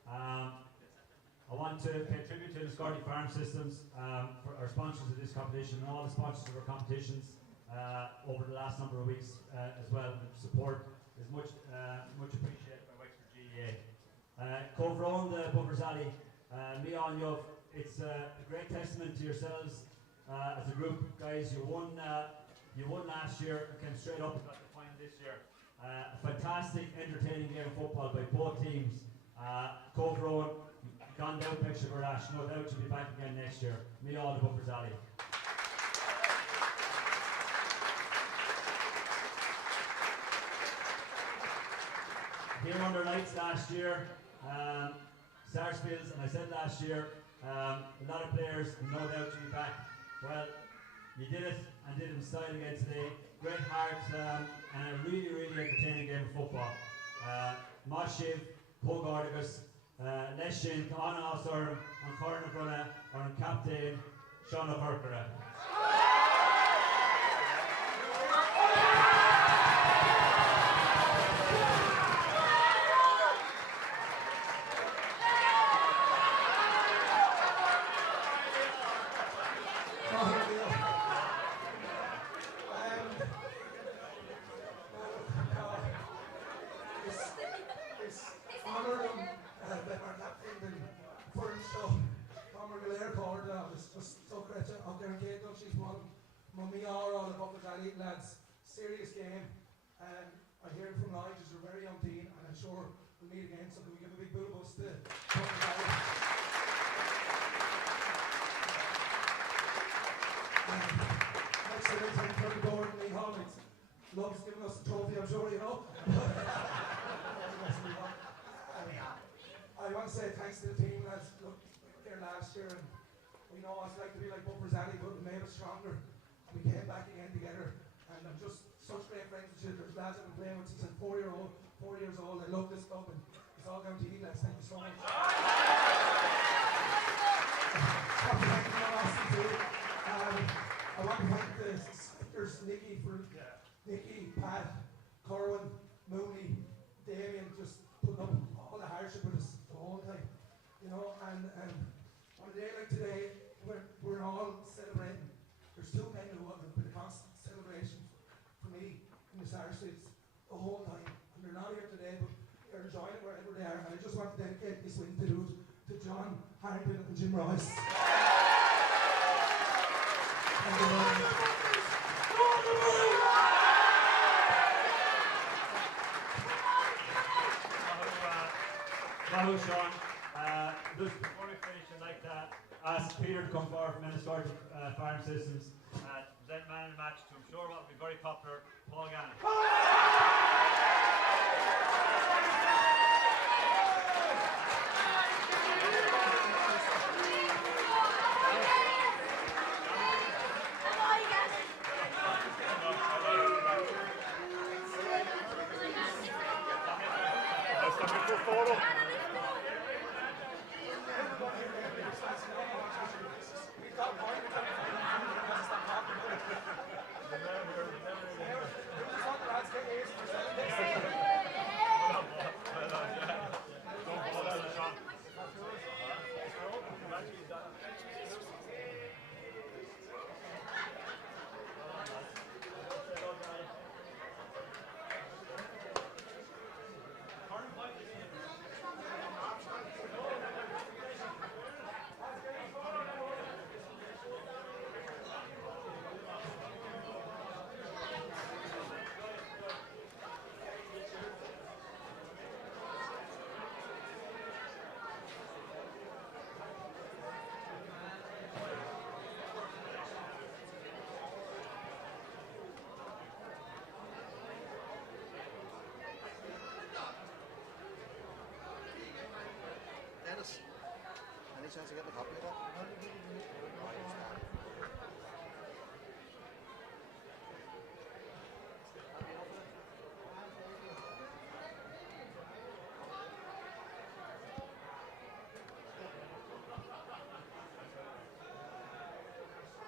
I want to pay tribute to Enniscorthy Farm Systems for our sponsors of this competition and all the sponsors of our competitions over the last number of weeks as well. The support is much appreciated by Wexford GEA. Covrone the Buffersalley, me on you. It's a great testament to yourselves as a group, guys. You won last year and came straight up and got the final this year. A fantastic, entertaining game of football by both teams. Covrone, gone down picture for Ash. No doubt you'll be back again next year. Me on the Buffersalley. Here under lights last year. Sarsfields, and I said last year, a lot of players, no doubt you'll be back. Well, you did it and did it in style again today. Great heart and a really, really entertaining game of football. Moshiv, Pogordagus, Leshin, Anna Osor, and Corner Brunna, and Captain Sean O'Furkera. Lads, serious game. I hear from Nigel, you're a very young team, and I'm sure we'll meet again. So can we give a big boo bus to next to the Tony Board and Lee Hollins. Loves giving us the trophy, I'm sure you know. I want to say thanks to the team, lads. Look, there last year, and we know what it's like to be like Buffersalley, but it made us stronger. We came back again together, and I'm just such great friends with you. There's lads I've been playing with since I'm 4 years old. I love this club, and it's all down to you, lads. Thank you so much. I want to thank the sectors, Nicky, Pat, Corwin, Mooney, Damien, just putting up all the hardship with us the whole time. You know, and on a day like today, we're all celebrating. There's two men who have been a constant celebration for me in the Sarsfields the whole time. And they're not here today, but they're enjoying it wherever they are. And I just want to dedicate this win to John Harrington and Jim Royce. Hello, Sean. Just before we finish, I'd like to ask Peter to come forward from Enniscorthy Farm Systems. Present man in the match to, I'm sure, what will be very popular, Paul Gannon. chance of getting a copy of that?